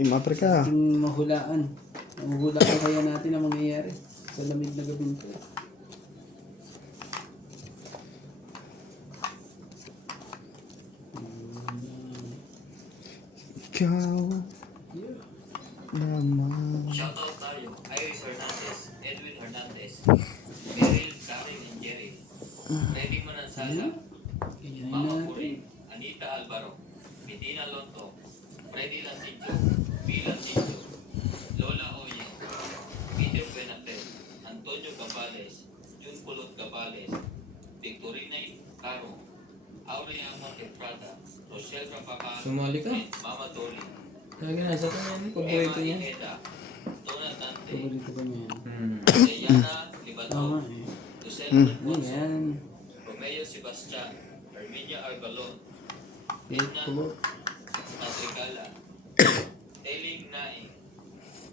Imapre ka. Ating mahulaan. Mahulaan kaya natin ang mangyayari sa lamig na gabing ito. Ikaw Yeah. naman. Shoutout tayo, Iris Hernandez, Edwin Hernandez, Meryl, Karen, and Jerry. Freddy Manansala, Kaya Mama natin. Puri, Anita Alvaro, Medina Lonto, Freddy Lancincho, B. Lancincho, Lola Oye, Peter Benatel, Antonio Cabales, Jun Pulot Cabales, Victorina Caro, Aurea Monteprada, Rochelle Rapacan, Sumali ka. and Mama Dolly, Talaga na, isa ka yan. Emma Paborito niya. Ineda, Donna Dante, Paborito ko niya yan. Diana Tama Libato, eh. Lucero Ano Alfonso, yan? Romeo Sebastian, Herminia Arbalon, Ito. Natricala, Teling Naing,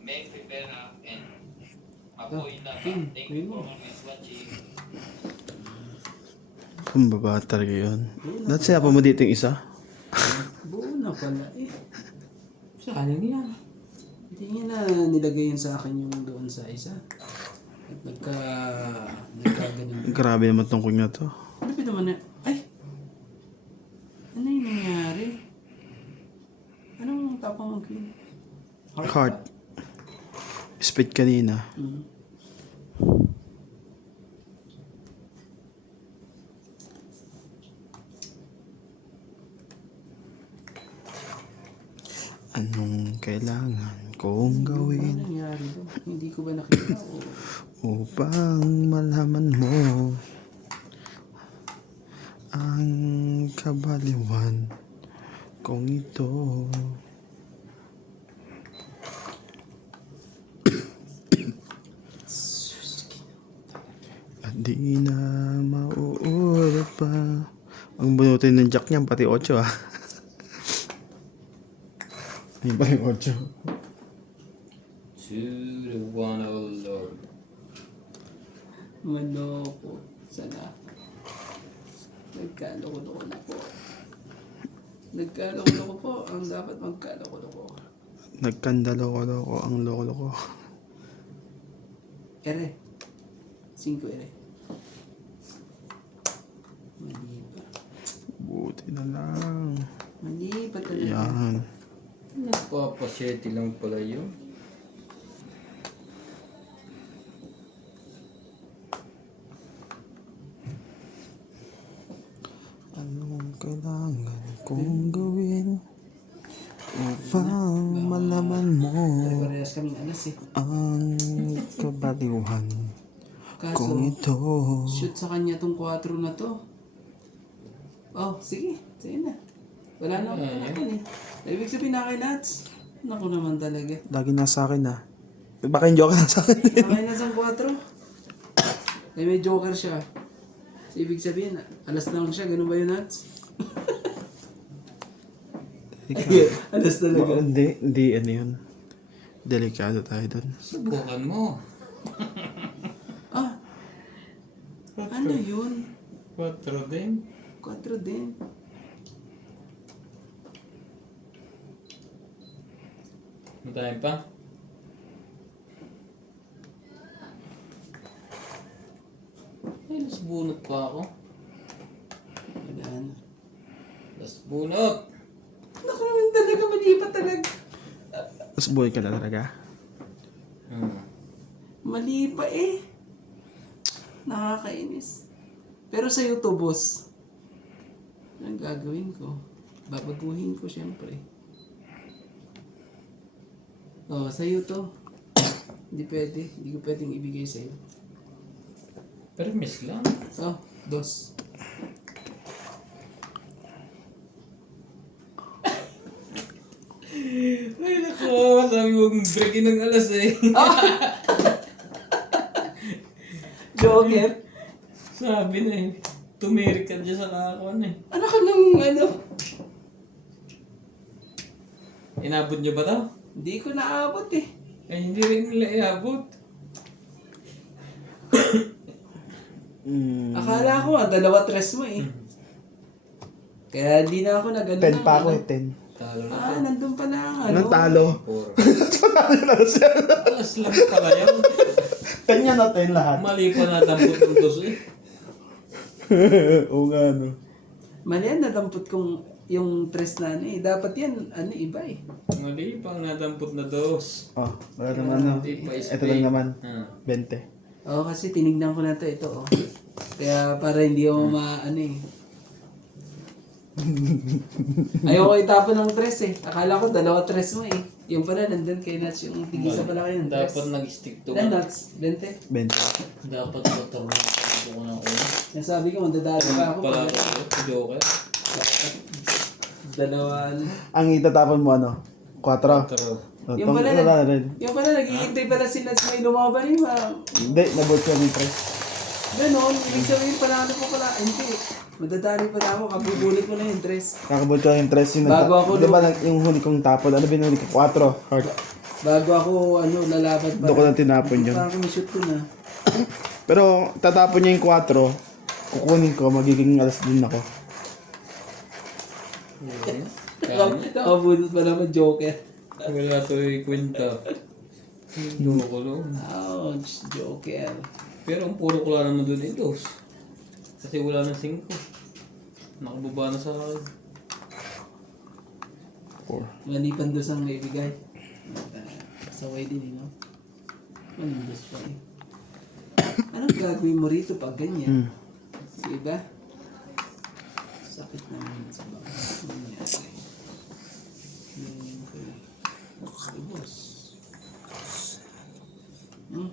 Meg Rivera, and Apoy Napa. Thank you for always watching. Ang baba talaga yun. Let's say, mo dito yung isa. Buo na pala eh. Sayang yan. Hindi niya na nilagay yun sa akin yung doon sa isa. At nagkaganon. Grabe naman tong na to. Ano ba naman na? Ay! Ano yung nangyari? Anong tapang mag Heart. Speed kanina. Hmm. Anong kailangan kong Ano gawin nangyari doon? Hindi ko ba nakita o... upang malaman mo ang kabaliwan kong ito? At di na mauulit pa. Ang bunutin ng jack niyan, pati 8 ah. Hindi pa yung 8. To the one, oh Lord. Manoko. Sana. Nagkaloko-loko na po. Nagkaloko-loko po. Ang dapat magkaloko-loko. Nagkandaloko-loko ang loko-loko. Ere. 5 ere. Mali pa. Buti na lang. Mali pa talaga. Yan. Nagpapasyete lang pala yun. Anong kailangan kong gawin upang malaman mo Parehas kaming alas eh. ang kabaliwan kong Kaso, ito? shoot sa kanya tong 4 na to. Oh, sige. Sige na. Wala na akong kanakin eh. Ibig sabihin na kay Nats. Naku naman talaga. Lagi nasa akin na. Baka yung joke nasa akin. Nakay na sa 4. Eh, may joker siya. So, ibig sabihin, alas lang siya. Ganun ba yun, Nats? Alas talaga. Hindi ano yun. Delikado tayo dun. Subukan mo. Ah, ano yun? 4 din. 4 din. Matayin pa. Ay, las bunot pa ako. Wala na. Las bunot. Naku naman talaga, mali pa talaga. Mas buhay ka na talaga. Mali pa eh. Nakakainis. Pero sa YouTube, boss, anong gagawin ko? Babaguhin ko syempre. Oh, sa to. Hindi pwede. Hindi ko pwedeng ibigay sa'yo. Pero miss lang. Oh, 2. Ay, nako. Sabi mo, breakin ng alas eh. Joker? Sabi na eh. Tumirik ka dyan sa kakakuan eh. Ano ka nung ano? Inabot nyo ba to? Hindi ko naabot eh. Ay, hindi rin nila iabot. Akala ko 2 tres mo eh. Kaya di na ako nag-ano 10 pa ako eh, 10. Talo na Ah, to. nandun pa na ang ano. Anong talo? 4. na siya. Alas lang pala yan. Kanya natin lahat. Mali pa natampot ng dos eh. Oo nga, no. Mali yan, nadampot kong yung tres na ano eh. Dapat yan, ano, iba eh. Mali pang natampot na dos. Oh, wala naman, no. Hindi pa Ito lang naman. Ah. 20. Oo, kasi tinignan ko na to, ito oh. Kaya para hindi ako ano eh. Ayoko itapon ng tres eh. Akala ko dalawa tres mo eh. Yung pala, nandun kay Nuts yung tigisa pala kayo ng tres. Dapat nag-stick to Ilan ka. Nuts? 20? 20. Dapat motor mo ko ng ulo. Nasabi ko, mandadali pa ako. Pala ko, joker. Dalawa, ano. Ang itatapon mo, ano? 4. Pero, Oh, Yung pala, wala na rin. yung pala, naghihintay pala si Nuts may lumaban eh. Hindi, nabot ko yung 3. Ganon, ibig sabihin pala ano pa pala. Hindi, madadali pala ako. Kabubulit mo na yung tres. Kakabot ko yung 3 yung Bago ako Di ba yung huli kong tapon? Ano binuli ko? 4. Heart. Bago ako, ano, lalaban pa. Doon ko lang tinapon yun. Baka ako shoot ko na. Pero tatapon niya yung 4. Kukunin ko, magiging alas din ako. Nakabunot pa naman Joker. wala to yung kwenta. Loko lang. Ouch, Joker. Pero ang puro ko lang naman doon ay dos. Kasi wala ng 5. Nakababa na sa akin. 4. Manipan dos ang naibigay. Pasaway din, no? Manindos pa eh. Anong gagawin mo rito pag ganyan? Diba? Sakit naman sa baka. Nangyari. Okay, boss. Oh.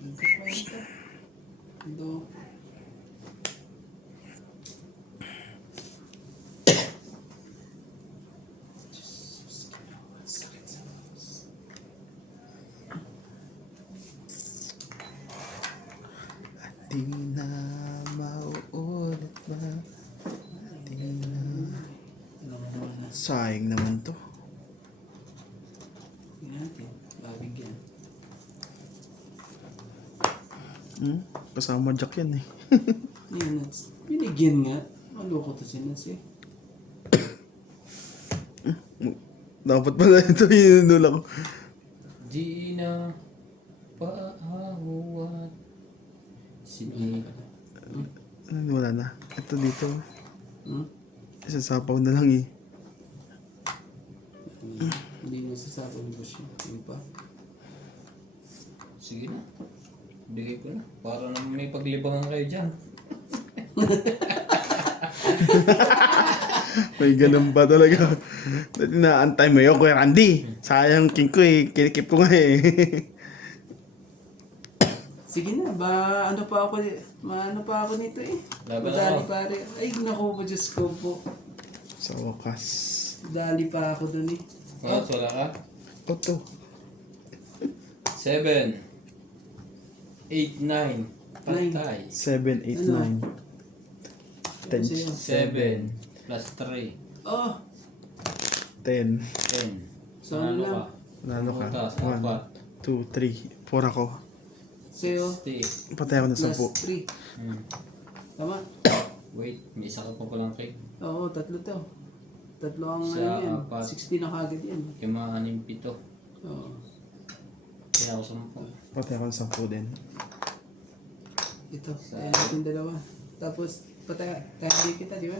Ito pa ito. Ito. Sakit sa boss. Di na mauulit ba? Di na. Alam mo naman na. Sayang naman to. Tingnan natin. Babigyan. Kasama jack yan eh. Ayan, Nuts. Binigyan nga. Maloko to si Nuts eh. Dapat pala ito yun ko. Di na paawat. Sige. Wala na. Ito dito. Hmm? Isasapaw na lang eh. Hindi mo sasabi ni boss yun. Yun pa. Sige na. Bigay ko na. Para naman may paglibangan kayo dyan. May ganun ba talaga? Dati naantay mo yun, Kuya Randy. Sayang king ko eh. Kinikip ko nga eh. Sige na, ano pa ako nito eh. Laban Madali ako. pare. Ay, naku po, Diyos ko po. Sa wakas. Dali pa ako dun eh. Wala ka? Oto. 7 8 9 Patay. 7, 8, Ano? 9. 10. Sa'yo. 7 plus 3 Oh, 10. 10. So, ano lang? Nanalo ka? Putas, 1, 2, 3, 4 ako. sa'yo. 60. Patay ako ng Plus 10. 3. Hmm. Tama? Wait, may isa ka pa palang cake. Oo, tatlo to. Tatlo ang Isa, ano yan. apat. 60 na kagad yan. 5, 6, 7. Oo. Kaya ako 10. Patay ako ng 10 din. Ito, tayo natin dalawa. Tapos, tayo kita, di ba?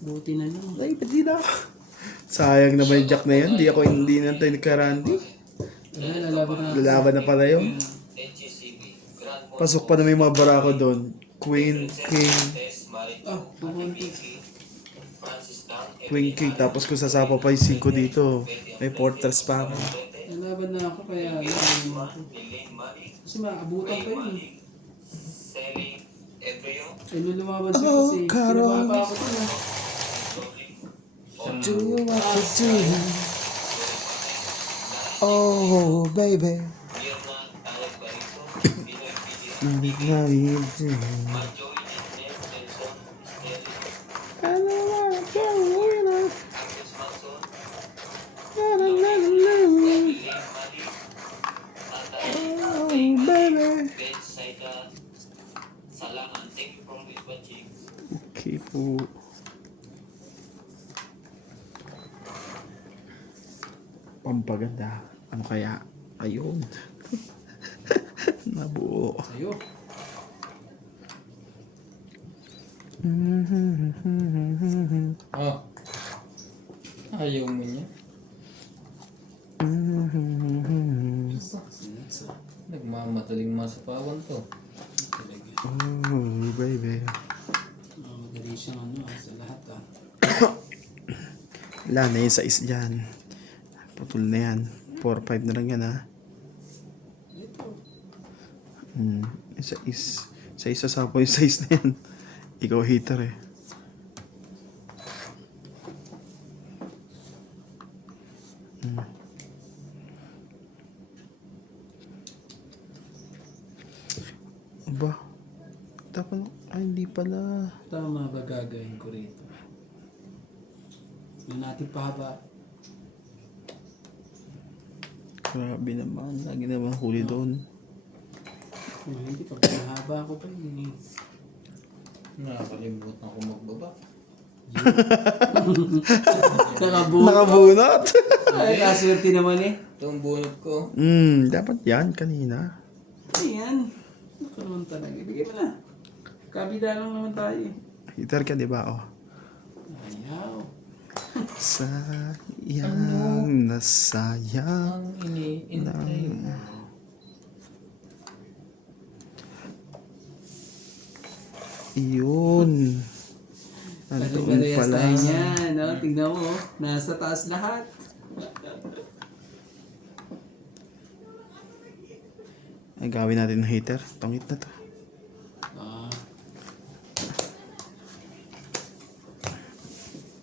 Buti na lang. Ay, pati na. Sayang naman yung jack na yun. Hindi nantay ni Karandi. Lalaban na. Lalaban na pala yun. NGCB, Grand Pasok pa na may mga barako doon. Queen, King, Test Maritime, Oh, pumunti. Francis Tang, Queen, King. Tapos kung sasapa pa yung 5 dito, may porters pa ako. Lalaban na ako kaya lalaban na ako. Elaine Malik, Kasi maabutan pa yun eh. Selling Embryo, Ay, nung lumaban siya Oh, kasi Carol. pinababa ako dun ah. Do you want to do? Oh, baby. Mirna Alec Bariso, Pinoy PD, Marjorie Marjorie Nel Nelson, Stanley, Agnes Manson, Elaine Malik, Atay, Ben Saida, po. Pampaganda. Ano kaya? Ayun. Nabuo. Sa'yo. Oh. Ayaw mo niya. Sinatsa. Nagmamataling masapawan to. Talaga. Oh, baby. Madali siyang ano sa lahat ah. Wala na yung size dyan. Putol na yan. 4-5 na lang yan ha. Ito. Sa isa sapo yung size na yan. Ikaw hater eh. Aba. Tapos, ay hindi pala. Tama ba gagawin ko rito? Yung natin pahaba. Grabe naman. Lagi naman huli doon. Oh, hindi pa mahaba ko pa yun eh. Nakakalimutan ko magbaba. Nakabuo. Nakabunot! Ay, kaswerte naman eh. Ito ang bunot ko. Dapat yan kanina. Ayan. Ako naman talaga. Bigay mo na. Kabida lang naman tayo eh. Hater ka diba? Oh. Ayaw. Sayang na sayang. Ang iniintay mo. Iyon. Nandoon Pare-parehas pala. tayo niyan. No? Tingnan mo. Nasa taas lahat. Ay, gawin natin ng hater. Tongit na to. Ah.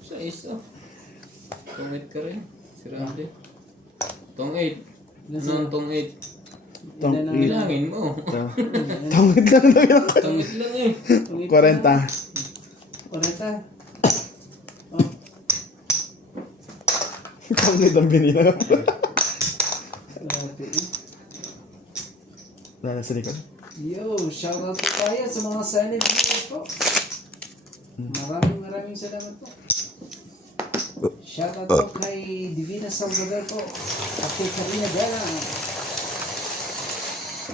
Sa isa. Tong 8 ka rin. Si Randy. Tong 8. Anong tong 8? Tong Ilan ang eight. Bilangin mo. Tongit lang daw yun. Tong 8 lang eh. 40. Oreta. Oh. Tongit ang binila. Grabe eh. Wala na sa likod. Yo, shoutout po tayo sa mga silent viewers po. Maraming salamat po. Shoutout po kay Divina Salvador po. At kay Karina Galang.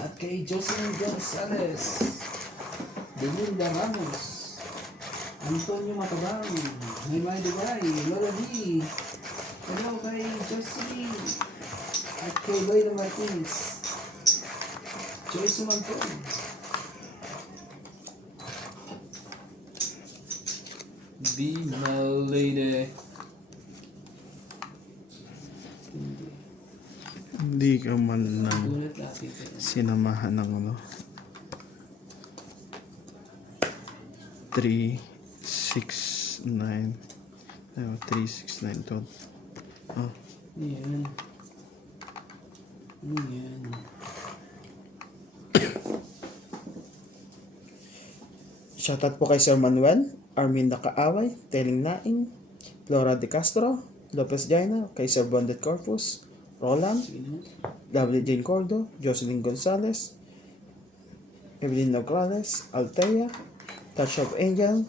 At kay Jocelyn Gonzalez. Delinda Ramos. Antonio Matabang. May Dubai. Lola D. Hello kay Jocelyn. At kay Loida Martinez. Joyce Manton. Be my lady. Hindi ka man lang Ulit natin ito. sinamahan ng ano. 3, 6, 9. Ano, 3, 6, 9 to. Oh. Ayan. Ayan. Shoutout po kay Sir Manuel, Arminda Kaaway, Teling Naing, Flora De Castro, Lopez Jaina, kay Sir Bondet Corpus, Roland, Sige naman. W. Jane Cordo, Jocelyn Gonzalez, Evelyn Nograles, Altea, Touch of Angel,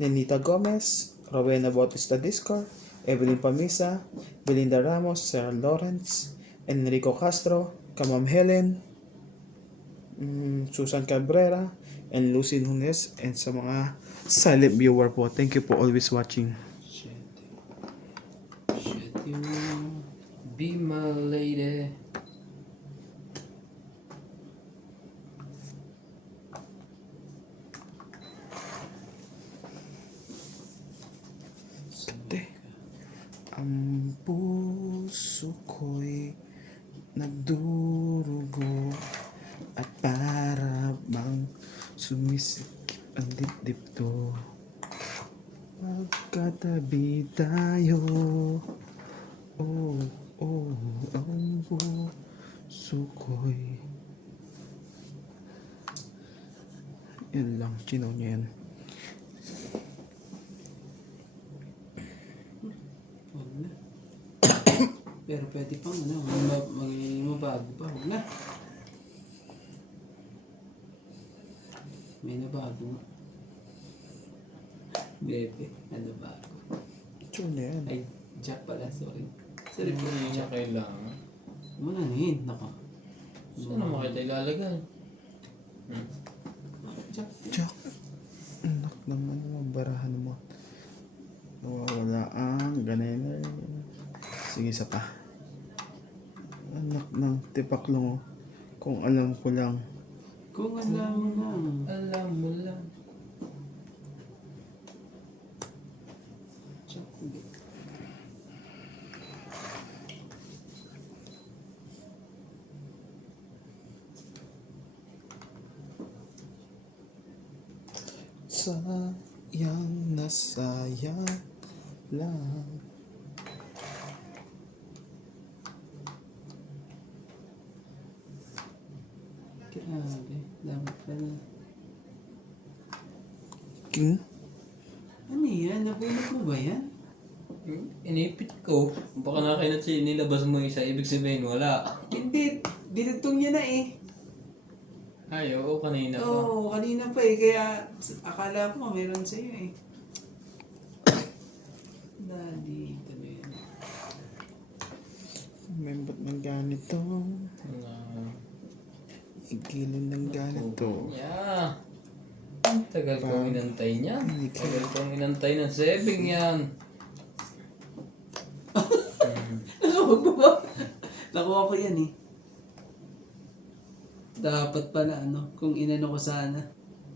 Nenita Gomez, Rowena Bautista Discor, Evelyn Pamisa, Belinda Ramos, Sarah Lawrence, Enrico Castro, Kamam Helen, Susan Cabrera, and Lucy Nunes, and sa mga silent viewer po. Thank you for always watching. Shit. Shit yung... Be my lady. Kate, ang puso ko'y nagdurugo at para bang sumisikip ang dibdib to. Magkatabi tayo. Oh, oh, ang puso ko'y... Yan lang, chino niya yan. Huwag na. Pero pwede pang ano, mabago pa. Huwag na. May nabago. Bebe, ano ba ako? Ito na yan. Ay, Jack pala, sorry. Sorry po, Hindi niya Jack. kailangan. Wala na yun, nako. Saan naman kita ilalagay? Jack. Jack. Anak naman ang barahan mo. Nawawala ang ganun. Sige, isa pa. Anak ng tipaklong. Kung alam ko lang. Kung alam mo lang. Alam mo lang. Jack. Sayang na sayang lang. Grabe, dapat pala. King? Ano yan? Nabunot mo ba yan? Inipit ko. Baka nakinat siya, nilabas mo isa. Ibig sabihin, wala. Hindi, dinugtong niya na eh. Ay, oo, kanina pa. Oo, kanina pa eh. Kaya akala ko meron sa'yo eh. Daddy, ito ba yan? May ba't ng ganito? Igilin ng ganito. Yeah. Ang tagal kong inantay niyan. Tagal kong inantay ng 7 yan. Nakuha ko ba? Nakuha ko yan eh. Dapat pala ano, kung inano ko sana.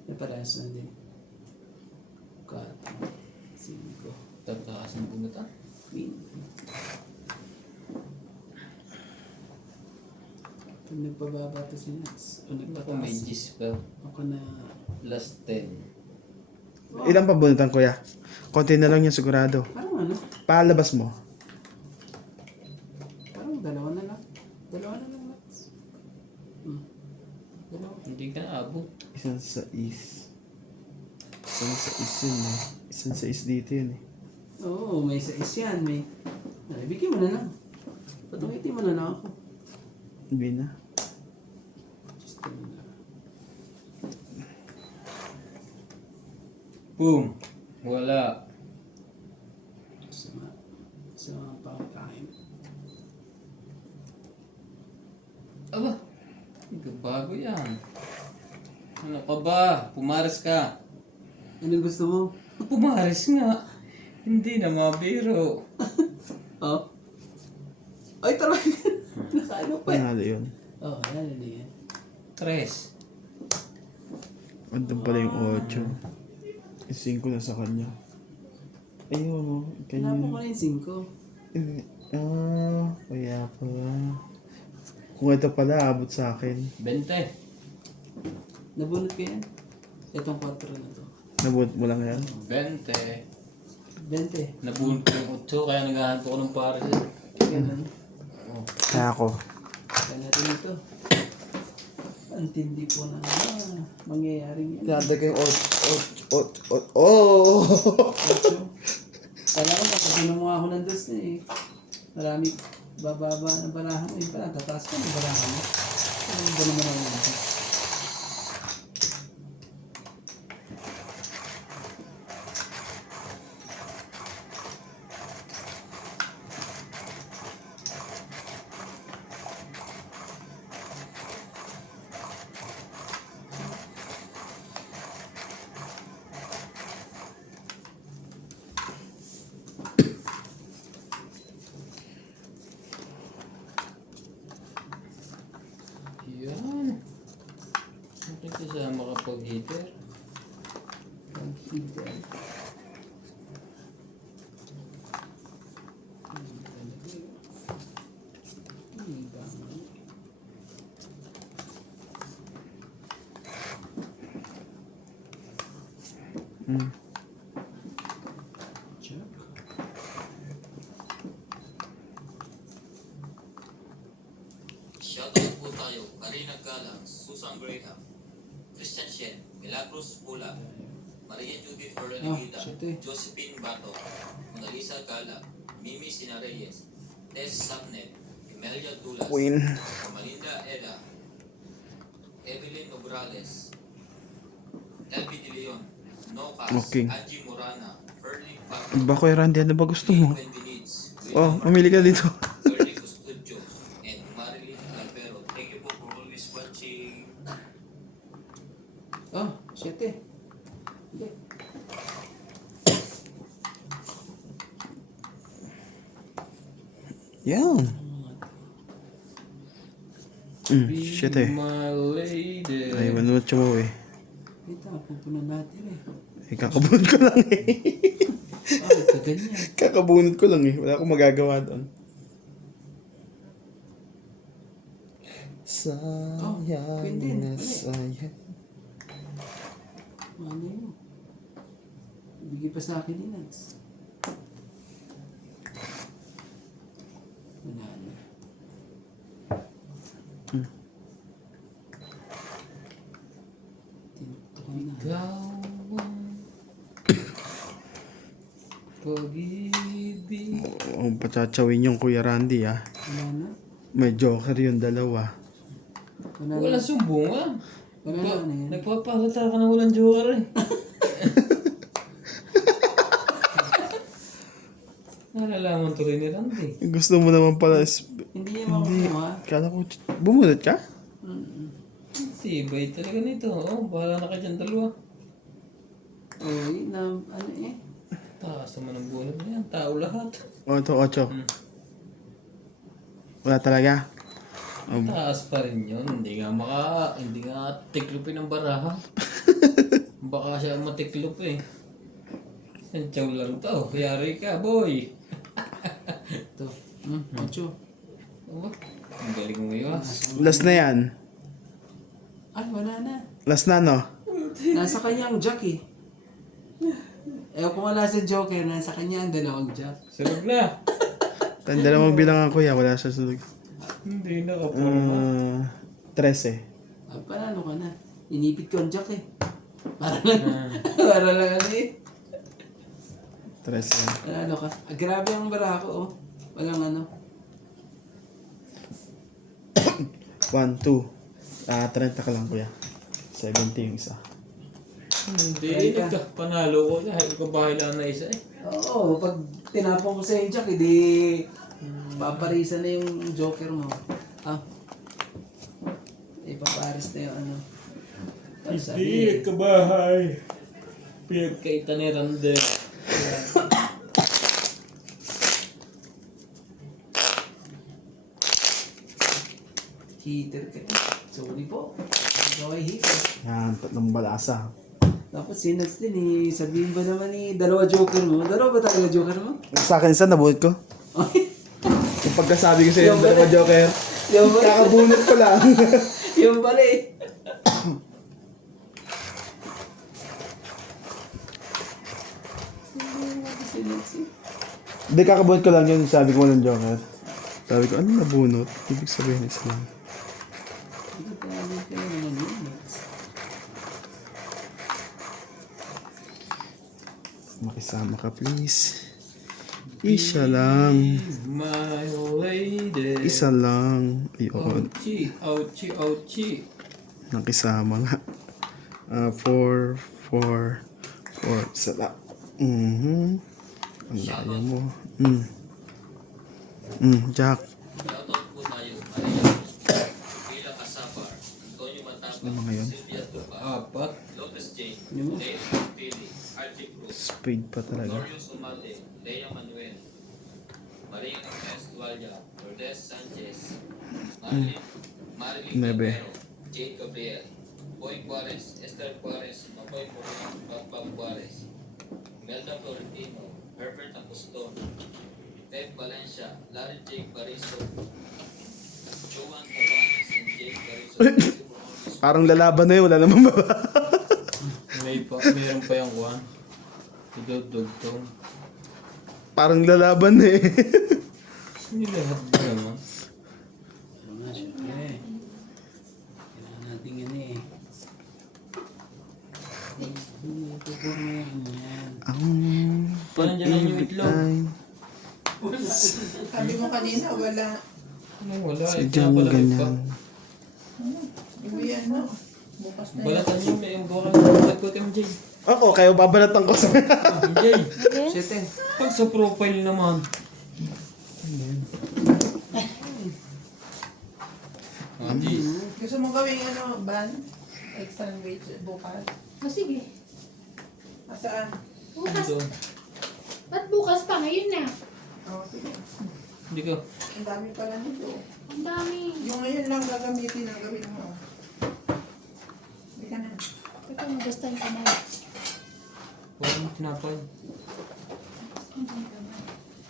May parehas na din. 4, 5, Tataas ng bumata. 20. Pag nagpababa to si Nats, o Ako may nagpataas, G's pa. ako na... Last 10. Ilang pabunutan, kuya? Konti na lang yung sigurado. Parang ano? Palabas mo. Parang dalawa na lang. Dalawa na lang, Nats. Dalawa. Hindi ka naabot. Isang sa is. Isang sa is yun eh. Isang sa is dito yun eh. Oo, may sais yan. May... Ay, bigyan mo na lang. Patungitin mo na lang ako. Hindi na. Just a minute. Boom! Wala. Sa mga pangkain. Aba! Bago yan. Ano ka ba? Pumares ka. Anong gusto mo? Pumares nga. Hindi na mabiro. Oh? Ay, talaga. Nakaano pa eh. Panalo yun. Oo, yan na yan. 3. Andun pala yung 8. Yung 5 na sa kanya. Ayun o. Hanapan ko Kanya. na yung 5. Kaya pala. Kung ito pala, abot sa akin. 20. Nabunot ko yan. Itong 4 na to. Nabot mo lang yan. 20. 20. Nabunod ko yung 8 kaya naghahanap ako ng pares. Ganun. Kaya ako. Kaya natin ito. Ang tindi po na mangyayaring yan. Tinatay ko yung 8. Oh! Kala ko kapag mo ako ng dos na eh. Marami bababa ng barahan mo. Yung pala, tataas ka ng barahan mo. Ano ba naman ang mga? Yan. Bakit kasama ka pag-heater? Pag-heater. Check. Shoutout po tayo, Karina Galang, Susan Graham, Christian Shen, Milagros Pula, Maria Judith Ferraniguita, shit eh. Josephine Bato, Monalisa Galang, Mimi Sinareyes, Tess Sabnet, Emelia Dulas, Queen. Malinda Eda, Evelyn Nograles, Elby De Leon, Nokas, Okay. Angie Morales, Savannah, Furley Factory, Ba Kuya Randy, ano ba gusto mo? Queen Village, Oh, mamili ka dito. Furley Custodio, and Marilyn Calvero. Thank you po for always watching. Oh, 7. Hindi. Yan. 7. My lady. Ay, manunod siya mo eh. Ito, pupunan natin eh. Kakabunod ko lang eh. Oh, kaganyan. Kakabunod ko lang eh. Wala akong magagawa doon. Sayang Queen din. na Mali. sayang. Malay mo. Bigay pa sa akin ni Nance. Wala na. Tinutukan na. Ikaw ang pag-ibig. Oh, patsachawin yung Kuya Randy ah. Wala na. May joker yung dalawa. Wala na. Walang sumbong ah. Wala na. Ano yan? Nagpapalata ka na walang joker eh. Nalalaman tuloy ni Randy. Gusto mo naman pala Hindi niya makukuha. Kala ko, bumunot ka? Tibay talaga nito. Oh, bahala na ka dyan dalawa. Uy, na ano eh. Taas naman ang bunot na yan. Tao lahat. O, ito, 8. Wala talaga. Taas pa rin yun. Hindi nga tiklupin ng baraha. Baka siya matiklup eh. Santyaw lang to. Yari ka, boy. Ito. 8. Oh, ang galing mo yun. Last na yan. Ay, wala na. Last na, no? Nasa kanya ang jack eh. Kung wala sa Joker, nasa kanya ang dalawang jack. Sarap na. Tanda namang bilangan Kuya, wala sa sunod. Hindi na kaporma. 13. Ah, panalo ka na. Inipit ko ang jack eh. Para lang. Para lang ano eh. 13. Panalo ka. Ah, grabe ang bara ko oh. Walang ano. 1, 2. 30 ka lang Kuya. 70 yung isa. Hindi, panalo ko. Dahil kabahay lang na isa eh. Oo, pag tinapon ko sa yung jack, edi paparisa na yung Joker mo. Ah. Ipaparis na yung ano. Ano sabi? Kabahay. Pinagkaita ni Randy. Cheater ka. Sorry po. Ikaw ay hika. Yan, 3 balasa. Tapos sinas din eh. Sabihin ba naman eh, dalawa Joker mo? Dalawa ba talaga Joker mo? Sa akin isa, nabuhat ko. Yung pagkasabi ko sa'yo, Yung dalawa joker, Yung ba? kakabunot ko lang. Yung pala eh. Sinas eh. Hindi, kakabunot ko lang yun. Sabi ko walang joker. Sabi ko, ano nabunot? Ibig sabihin isa lang. Hindi tayo kayo naman yun. Makisama ka, please. Isa lang. My lady. Isa lang. Ayun. Ouchie, ouchie, ouchie. Nakisama nga. 4, 4, 4. Isa lang. Ang daya mo. Jack. Shoutout po tayo, Maria, Mila Casapar, Antonio Matapa, Ano ngayon? Sylvia Tupa, Apat. Lotus Jane, Yung- Dave Pili, Archie Cruz, Spade pa talaga. Glorious Umalde, Lea Manuel, Maria Cortez Dualia, Lourdes Sanchez, Marilyn Nebe. Calvero, Jade Gabriel, Boy Juarez, Esther Juarez, Makoy Moreno, Papa Juarez, Melda Florentino, Herbert Apostol, Pep Valencia, Larry Jake Bariso, Joan Cabanes, and Jake Bariso. Thank you for always Parang lalaban na yun. Wala namang baba. Mayroon pa yung kuhan. Dudugtong. Parang lalaban na eh. Hindi lahat ba naman? Ano nga syempre. Kailangan natin yan eh. Puporma yan. Ang Nandiyan lang yung itlog. ay Sabi mo kanina, wala. Ano, wala. sadyang Ito pala ganyan. Iwi ano. Bukas na yan. Balatan nyo, may yung baka nagpagod kami dyan. Ako, kayo babalatan ko sa... MJ, Sete. pag sa profile naman. MJ, Gusto mo gawing ano, ban? Extra weight bukas? O sige. Nasaan? Bukas. ito. Ba't bukas pa? Ngayon na. Oh, sige. Hindi ko. Ang dami pala nito. Ang dami. Yung ngayon lang gagamitin ang gawin mo. Hindi ka na. Ito, magastan ka na. Walang tinapay.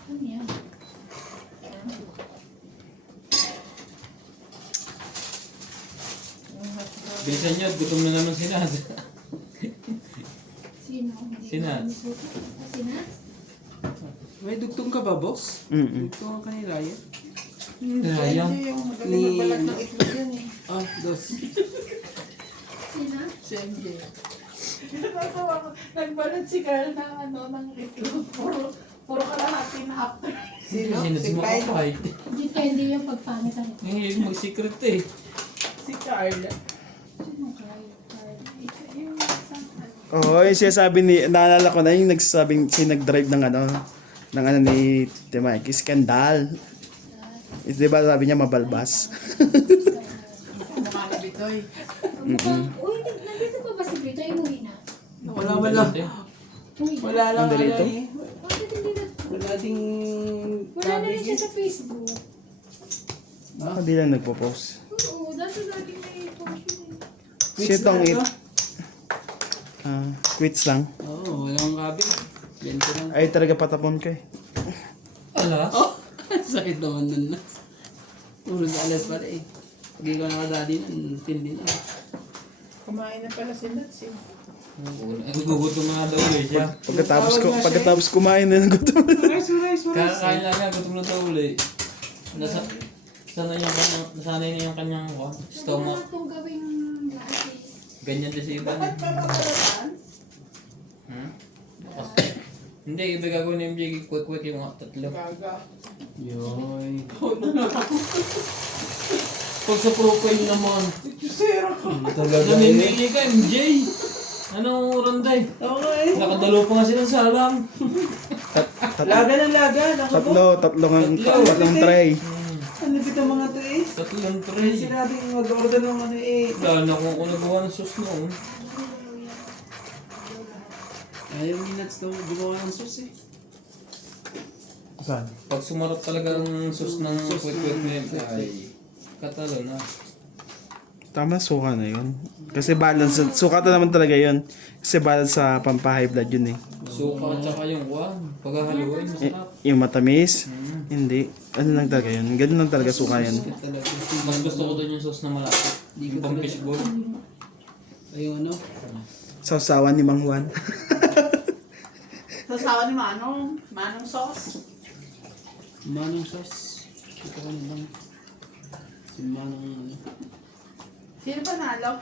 Ano yan? Yung hot dog. Bilisan nyo, gutom na naman si Nad. Sino? Hindi Sinat. ko nasusuko. Sinat? May dugtong ka ba, boss? Mm-mm. Dugtong ka ni Ryan? Ryan. Hindi, yung magaling magbalat ng itlog yan eh. Ah, dos. Sinat? Si MJ. Nakatawa ko. Nagbalat si Carl ng ano, ng itlog. Puro kalahati na after. Sino? Sinad Si mo Kyle. kapay. Depende yung pagpangit ang ito. Ngayon mag-secret eh. Si Carl. Sino kayo? Yung isang Oo, yung sinasabi ni... Naalala ko na yung nagsasabing si nag-drive ng ano ni Mike. Skandal. Is, di ba sabi niya mabalbas? Mukha ni Bitoy. Uy, nandito pa ba si Brito? Umuwi na. Wala man lang. Uwi na. Wala lang Nandito? ano eh. Bakit hindi na? Wala ding Wala na rin siya sa Facebook. Hindi lang nagpo-post. Oo, dati laging may post yun eh. Shit ang it. Quits lang. Oo, walang kabi. Bento lang. Ay talaga patapon ka eh. Alas? Oh! Sakit naman nun na. Puro sa alas pala eh. Hindi ko nakadali nun, tindi na. Kumain na pala si Nuts eh. Nagugutom na daw ulit siya. Pagkatapos kumain na ng gutom. Rice, rice, rice. Kakain lang niya, gutom na daw ulit. Nasanay na yung kanyang stomach. Huwag itong gawing lahat eh. Ganyan din sa iba. Ba't pa mabalatan? Hmm? Hindi, iba gagawin ni MJ, quick yung mga tatlo. Gaga. Yoy. Pag sa profile naman, Zero. Talaga namimili ka MJ. Anong randay? Oo eh. Nakadalo pa nga silang salang. Laga ng laga. Naku po. Tatlong tray. Ano dito mga to eh? Tatlong tray. Sinabing mag-order ng ano eh. Wala na kung nagawa ng sauce noon. Ayaw ni Nuts daw gumawa ng sauce eh. Saan? Pag sumarap talaga ang sauce ng quick na yun, ay katalo na. Tama, suka na yun. Kasi balance, suka na naman talaga yun. Kasi balance sa pampahay blood yun eh. Suka at saka yung paghahaluin, masarap. Yung matamis, hindi. Ano lang talaga yun. Ganun lang talaga suka yan. Talaga. Mas gusto ko doon yung sauce na malapit. Yung pang fishball. Ayun ano. Sausawan ni Mang Juan. Sasawa ni Manong. Manong sauce. Manong sauce. Ito ka naman. Si Manong ano. Sino pa nalo?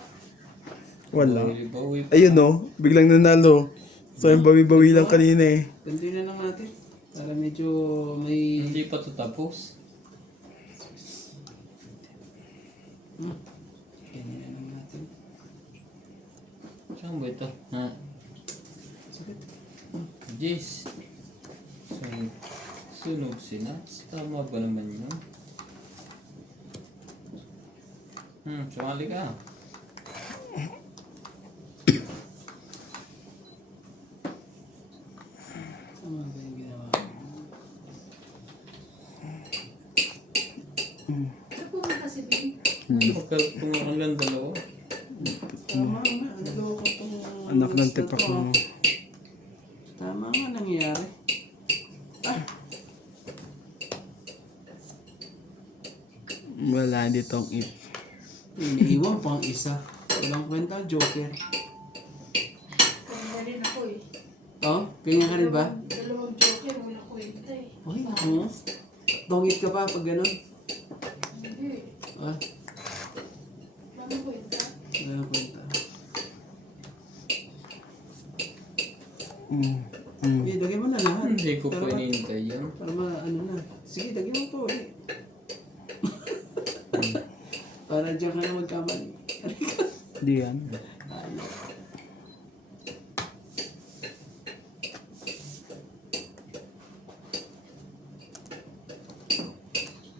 Wala. Bawi. Ayun no, biglang nanalo. So yung bawi-bawi lang kanina eh. Continue na lang natin. Para medyo may... Hindi pa ito tapos. Ganyan na lang natin. Saan ba ito? Ha? Sakit. Jace. Sunog si Nats. Tama ba naman yun? Sumali ka. Tama ba yung ginawa? Ano po mga kasi Bin? Pagkakungan dalawa. Tama nga. Naloko tong... Anak ng tipak mo. Tama nga nangyayari. Wala, hindi tong it. Iniiwan pang isa. Walang kwenta, Joker. Kaya rin ako eh. Oh, ganyan ka rin ba? Dalawang joker, wala kwenta eh. Uy, ano? Tongit ka pa pag ganun. Hindi. Ah, Wala kwenta. walang kwenta. Uy, dagay mo na lahat. Hindi ko Pero pa inihintay yan. para ano na. Sige, dagay mo pa ulit. Para dyan ka na magkamali. Hindi yan.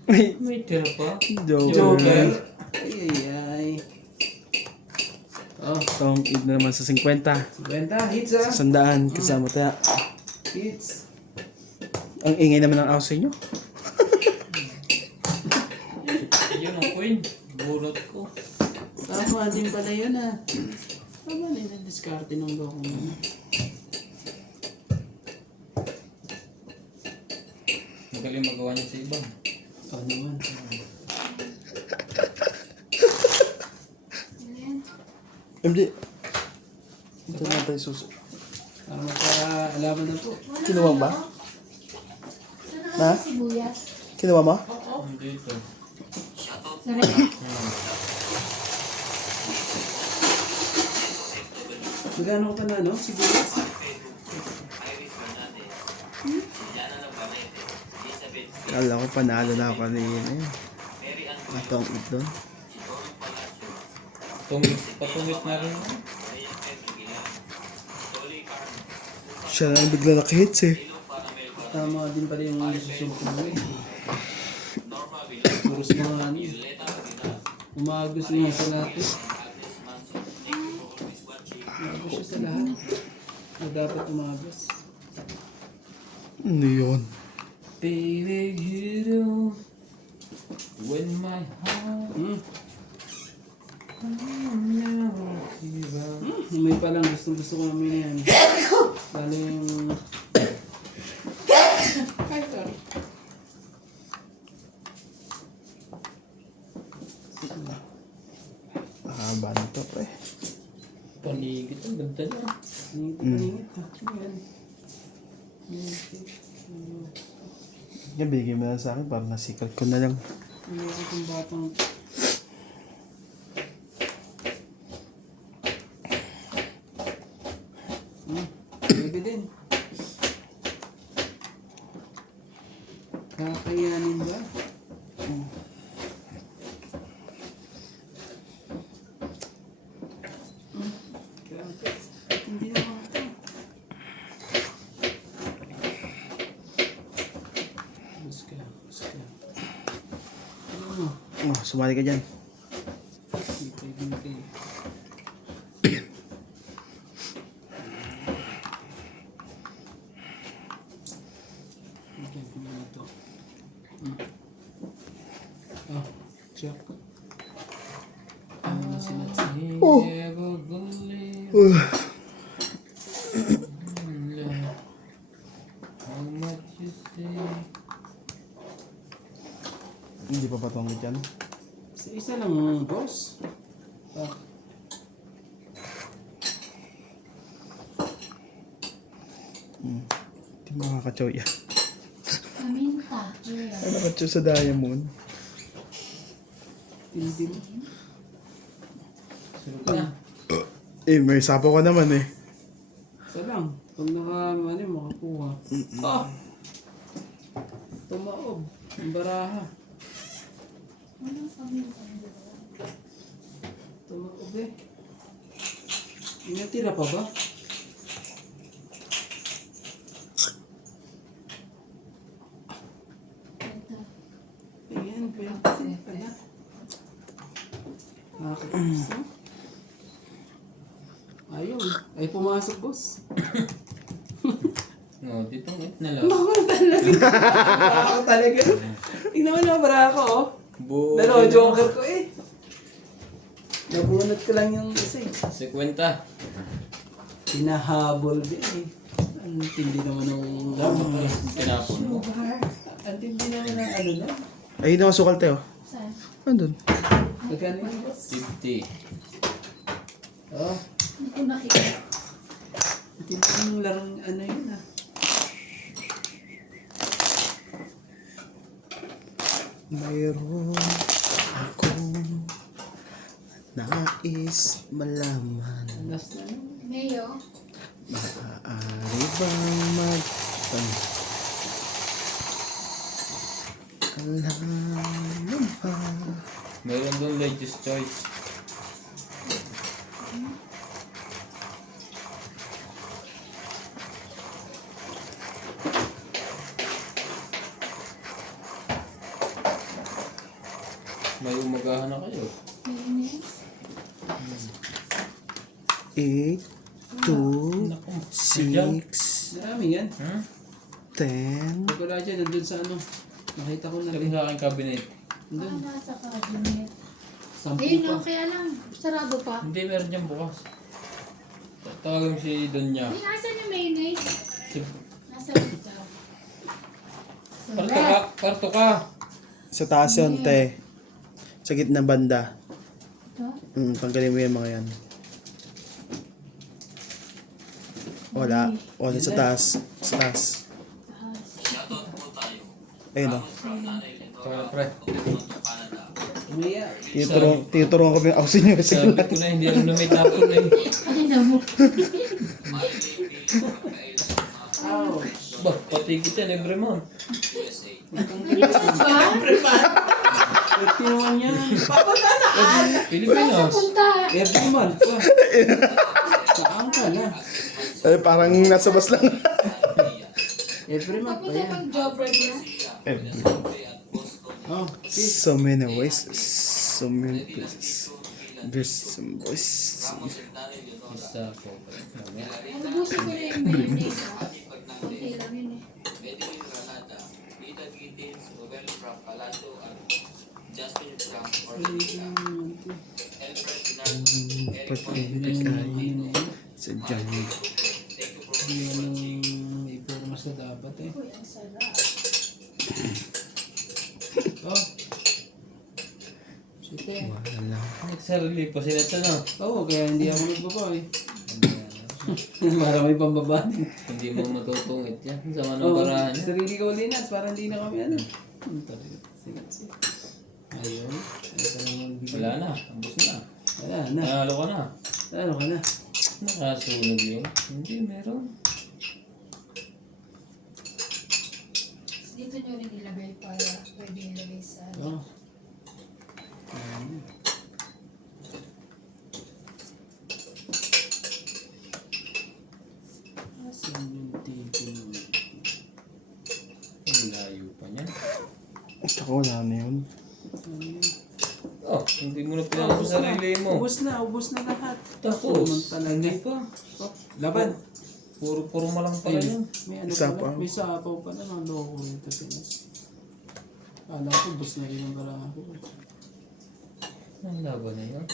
Ay, May tira pa. Joker. Joker. Ay, ay, ay. Oh, Tong id na naman sa 50. 50. Hits ah. Sa 100 kasama tayo. Hits. Ang ingay naman ng aso nyo. Yun ang coin. Bunot ko. Tama din pala yun ah. Tama din ang diskarte ng loko mo. Magaling magawa niya sa iba. Oh, naman. MJ. Ito na tayo suso. Para magka-alaman na po. Kinuha ba? Ha? Sibuyas. Kinuha mo? Dito. Sarap. Magano ka na, no? Sibuyas. Iris Fernandez, Yana Navarrete, Elizabeth P. Kala ko panalo na ako kanina yun. Mary Ann Atong id doon. Sidoro Palacio, Patumit na rin. Ryan Pedro Gilan, Dolly Carmen, Siya na bigla nakahits eh. Ilo Paramel Barra, Tama din pala yung decision ko mo eh. Norma Villar, Puros mga ano. Violeta Aguilar, Umagos niya sa lahat eh. Agnes Manson. Thank you for always watching. Umagos siya sa lahat. Na dapat umagos. Ano yun? Baby, you know when my heart Hmm. never give up. May palang gusto ko namin yan. Lalo yung... Ay, sorry. Haba nito pre. Panigit ang ganda niya. Paningit ha. Yan. Yan, bigay mo na sa akin para nasikat ko na lang. Ano itong batang... Pwede din. Kakayanin ba? Hindi naman ito. Buska. Ano? Oh, sumali ka dyan. Bintay. Bintay ko na ito. Ah, check. Ano sinats? Oh. Never believe how much you say. Hindi pa patungkol dyan. Isa lang, boss. Ah. Hindi makakachow yan. Paminta. Ay, nakachow sa diamond. Hindi mo. Sunod na. Eh, may sapo ka naman eh. Isa lang. Pag makakuha. Ah! Tumaob. Ang baraha. Walang paminta. Tumaob eh. May natira pa ba? Ito. Ayan, pwede pala. Nakakapos na. Ayun. Ay, pumasok, boss. No, dito na lang. Ako talaga. Tingnan mo na, bara ako, oh. Buo. Dalawa, joker ko eh. Nabunot ko lang yung isa eh. 50. Hinahabol din eh. Ang tindi naman ng... Tinapon mo. Sugar. Ang tindi naman ng ano na. Ayun na sukal tayo. Saan? Andun. Magkano yung boss? 50. Oh, Hindi ko nakita. ang tindi ng larang ano yun ah. Mayroon akong nais malaman. Last na ano? Mayo. Maaari bang alam mo ba? Meron doon Legis Choice. May umagahan na kayo. Mayonnaise. 8, 2, Naku. 6, Marami yan. 10. Pag wala dyan, nandun sa ano. Nakita ko na Sabi sa aking cabinet. Nandun. Nasa cabinet. 10 Ayun pa. o, kaya lang, sarado pa. Hindi, meron dyan bukas. Tawagin mo si Donya. Ay, asan yung mayonnaise? Si... Nasa dito. Parto ka! Sa taas yun, te. Sa gitna banda. Ito? Tanggalin mo yung mga yan. Wala. Wala sa taas. Sa taas. Shoutout po tayo. Ayun o. From Nanay Lenora, Kaya pre. Toronto, Canada. Umiya. Tinuturuan ko yung ausin nyo. Sabi ko na hindi alam na may tapon eh. Ay, namu. Marilyn P. from Kailson, Ouch. Bah, patigit yan every month. USA. Tinuwan niya. Pilipinas. Punta. Every month pa. Saan ka na? Eh, parang nasa bus lang. Every month pa Papunta yan. pang job right na. Oh, sis. So many ways. So many places. There's some voice. Isa ko. Mamaya. Ubusin ko na yung mayonnaise ha. Okay lang yun eh. Medellin Granada, Lita Gittins, Robel from Palacio, and Justin from Orsica. Elfred Bernard, Eric Poy, Sa Johnny. thank you for Hindi yan iporma sa dapat eh. Uy, ang sarap. Oh. Sige. Wala. Nagsarili pa sila ito no? Oo, kaya hindi ako nagbaba eh. Para may pambaba din. Hindi mo matutungit yan. Sama ng Oo, paraan niya. sarili ko ulinat para hindi na kami ano. Talaga. Sige, sige. Ayun. Ito na yung bigay. Wala na. Ambos na. Wala na. Nanalo ka na. Ano ka na? Nakasunod yun. Hindi, meron. Dito nyo rin ilagay para pwede ilagay sa... Oh. Ayun. Asan yung table? Ang layo pa niyan. Ako wala na yun. Ano yun? Oh, hindi mo na pinalo sa sarili mo. Ubus na lahat. Tapos, Talaga. hindi pa. Oh, laban. Puro malang pala yun. May ano Sapaw. pala, may sapaw pala ng loko ito Pinas. Kala ko bus na rin ang baraha ko. Ang laban na yun.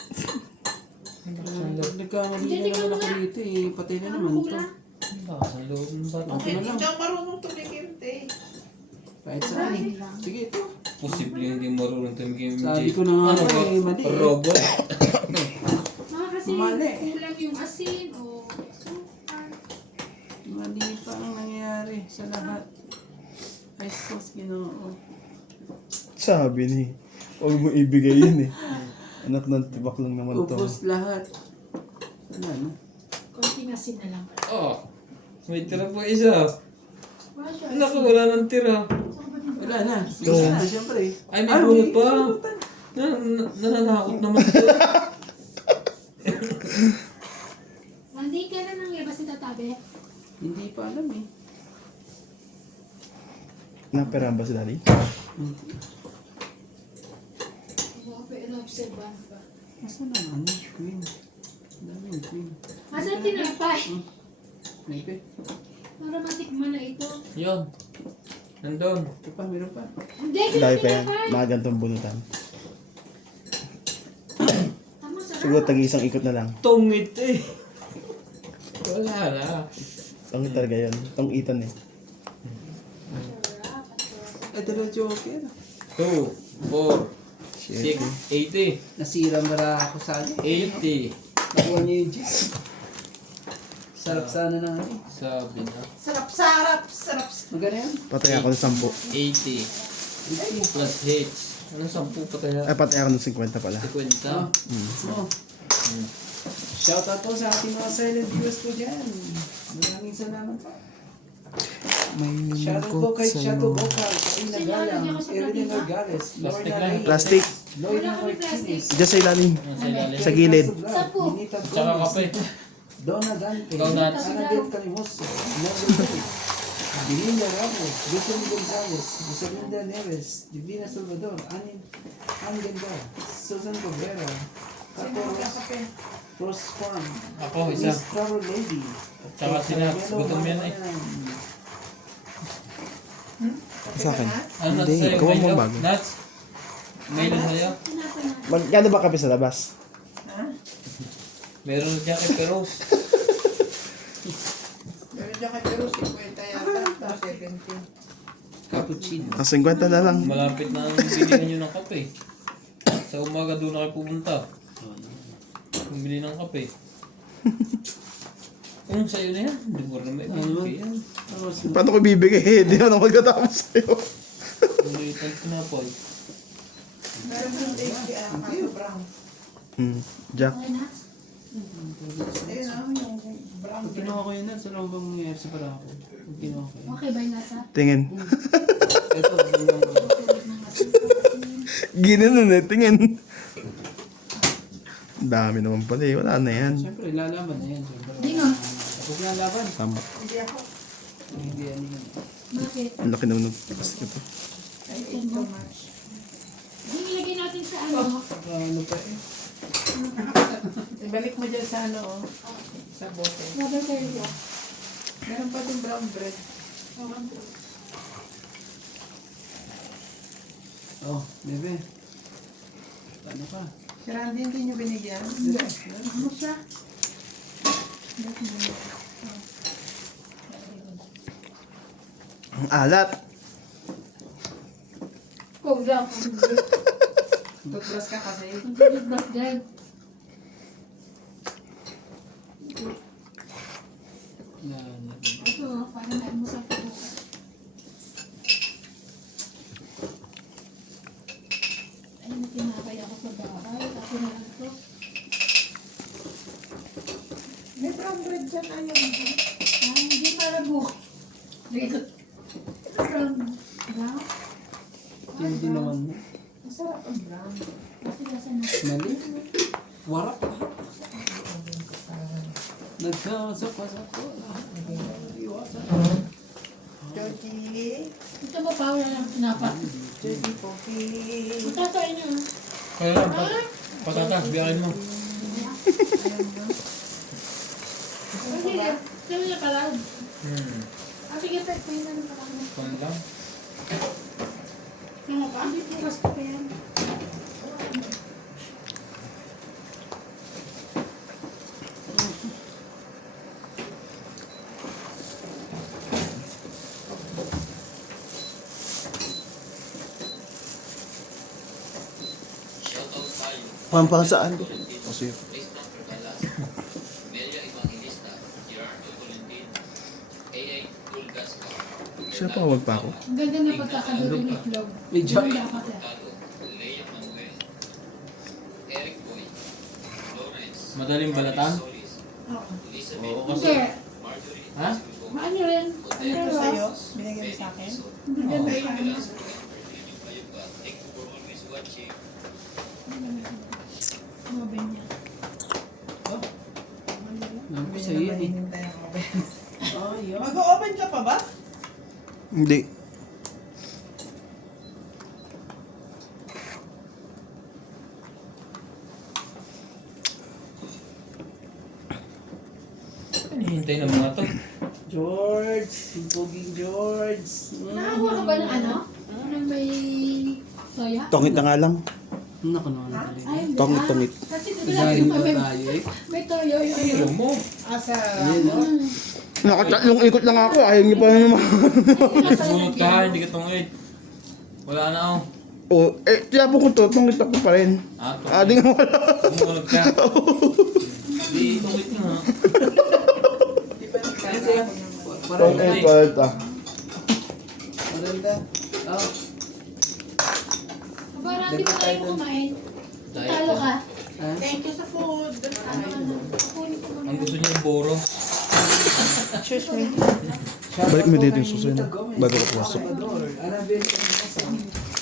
Pag nagkamali na naman ako dito eh, patay na naman to. Ang lakas ang loob ng bata. Okay na lang. Hindi ako marunong tumigil, te. Kahit saan eh. Sige ito. Posible hindi marunong tumigil yung Sabi ko na nga Ano ba ba? eh, mali eh. Robot. Mga kasi Mali. kulang yung asin o sukar. Mali pa ang nangyayari sa lahat. Ay sus, ginoo. Sabi ni. Huwag mo ibigay yun eh. Anak ng tibak lang naman to. Ubus lahat. Wala na. Konting asin na lang. Oh, may tira pa isa. Wala siya. Naku, wala nang tira. Wala na. Ubus na, syempre. Ay, may bunot pa. Nananakot naman ito. Hindi ka na nang labas na tatabi. Hindi pa alam eh. Naperahan ba si daddy? Oo, pero ino-observan pa. Nasaan ang ano? Queen. Ang dami yung queen. Asan tinapay? Maybe. Para matikman na ito. Yun. Nandun. Ito pa, meron pa. Hindi, Dahil pa sila yan. tinapay. Mga gantong bunutan. Tama, sarap. Siguro tag-isang ikot na lang. Tungit eh. Wala na. Ang talaga yun. Tong itan eh. Sarap. Ito na joker. 2, 4, 6, 80. Nasira bara ako sa akin. 80. Nakuha niya yung juice. Sarap sana na ano eh. Sabi na. Sarap. Magkano yan? Patay ako ng 10. 80. Plus H. Anong 10 pa tayo? Ay, patay ako ng 50 pala. 50. Oh. Shoutout po sa ating mga silent viewers po dyan. Maraming salamat po. May Shoutout po kay Chato Bokal, Kaina Galang, Erwin Nogales, Plastic Lorna lang. Reyes, Plastic. Lloyd Wala kami plastic. Martinez, Diyan sa ilalim. Sa ilalim. Sa gilid. Sapo. Benita Tsaka Gomez, kape. Donna Dante, Ikaw, Nats. Annabel Calimoso, Nelson Lee, Belinda Ramos, Jocelyn Gonzalez, Rosalinda Neves, Divina Salvador, Ann Ganda, Susan Cabrera, Sino Capo magkakape? Rose Farm, Ako, isa. Miss Travel Lady, Tsaka si Nats, gutom yan eh. Sa akin. Ano Hindi, sa'yo? gawa mo Milo? bago. Nuts? Milo sa'yo? Tinapay na. Magkano ba kape sa labas? Ha? Meron dyan kay Peros. Meron dyan kay Pero 50 yata. Tapos 70. Cappuccino. Ang 50 na lang. Malapit na ang bilihan nyo ng kape. Sa umaga doon na kayo pupunta. Bumili ng kape. Anong sa'yo na yan? Hindi mo rin may kape yan. Paano ko bibigay? Hindi naman ako magkatapos sa'yo. Ulit ang tinapay. Meron dyan 80 kaso brown. Jack. Okay na? Ayun yung brown Pag kinuha ko yun na, saan bang mangyayari sa para ako? Pag kinuha ko yun. Okay ba yung nasa? Tingin. Ito, Ginanon eh, tingin. Dami naman pala eh. Wala na yan. siyempre, lalaban na yan. Siyempre. Hindi nga. Huwag na laban. Tama. Hindi ako. Hindi yan yun. Bakit? Ang laki naman ng plastic ito. I ate too much. Hindi nilagay natin sa ano. Ano pa eh. Ibalik mo dyan sa ano, oh. Sa bote. Rubber carrier. Meron pa din brown bread. Oh, bebe. Ano ka? Si Randy hindi nyo binigyan? Ano siya? Ang alat. Kung lang. Toothbrush ka kasi. Ang toothbrush dyan. Yan. Ito, parang na mo sa bukas. Ay, natinapay ako sa bahay. Ako na lang ito. May brown bread dyan, ayaw mo. Ah, hindi para bukas. Dito. Ito brown. Brown? Hindi naman. Masarap ang brown. Kasi kasi na. Mali. Warap lahat. Nagsasapa-sapa lahat. Iwasan. Georgie. Ito ba pa wala lang tinapa? Georgie Poppy. Matatayin niyo. Kaya lang, patatas, biyakin mo. Sige, sige na pala. Hmm. Ah, sige, pet, may na lang pala. Kung lang. Ano pa? Hindi, tiras ko pa yan. Shoutout tayo. Pampang saan? Tolentino, O sige. Tristan Percalas, Melia Evangelista, Gerardo Tolentino, AA Tulgasca, Siya pa magpako. Ang ganda ng pagkakadulo ng itlog. May jack. Doon dapat yan. Tado, Lea Manuel, Eric Boy, Lawrence, Madaling balatan? Solis, Oo. Elizabeth, Oo, Hindi. kasi. Marjorie, Ha? Maano rin? Ang Ito dalawa. sa'yo, binigyan mo sa akin. Ang ganda Thank yung you ano. lang sa Virgilio Bayuga. Thank you for always watching. Mabe niya. Naku, Hindi sa'yo naman yan eh. hinintay ang oven. Ah, yan. Mag-open ka pa ba? Hindi. Ano hintay ng mga to? George, yung poging George. Nakakuha ka ba ng ano? Ng may soya? Tongit na nga lang. Naku naman talaga. Ay, hindi. Tongit, Ah, tongit. Kasi Dahil yung ba may, tayo eh? may toyo yung ano. Ayaw mo. Asa? Nakatatlong ikot lang ako. Ayaw niyo pa naman. Sumunod ka, hindi ka tungit. Wala na ako. Oh, eh, tiyapo ko to. Tongit ako pa rin. Ah, Di nga wala. Sumunod ka. Hindi tungit nga. Di ba Kasi, Tongit parang pa rin. maganda. Oh, Aba, hindi mo tayo kumain. Talo ka. ah, Thank you sa food. Ano? Kukunin ko muna. Ang gusto niya yung boro. Excuse me. Balik mo dito yung susunod. Bago ka pumasok. Salvador, Annabel Espinosa,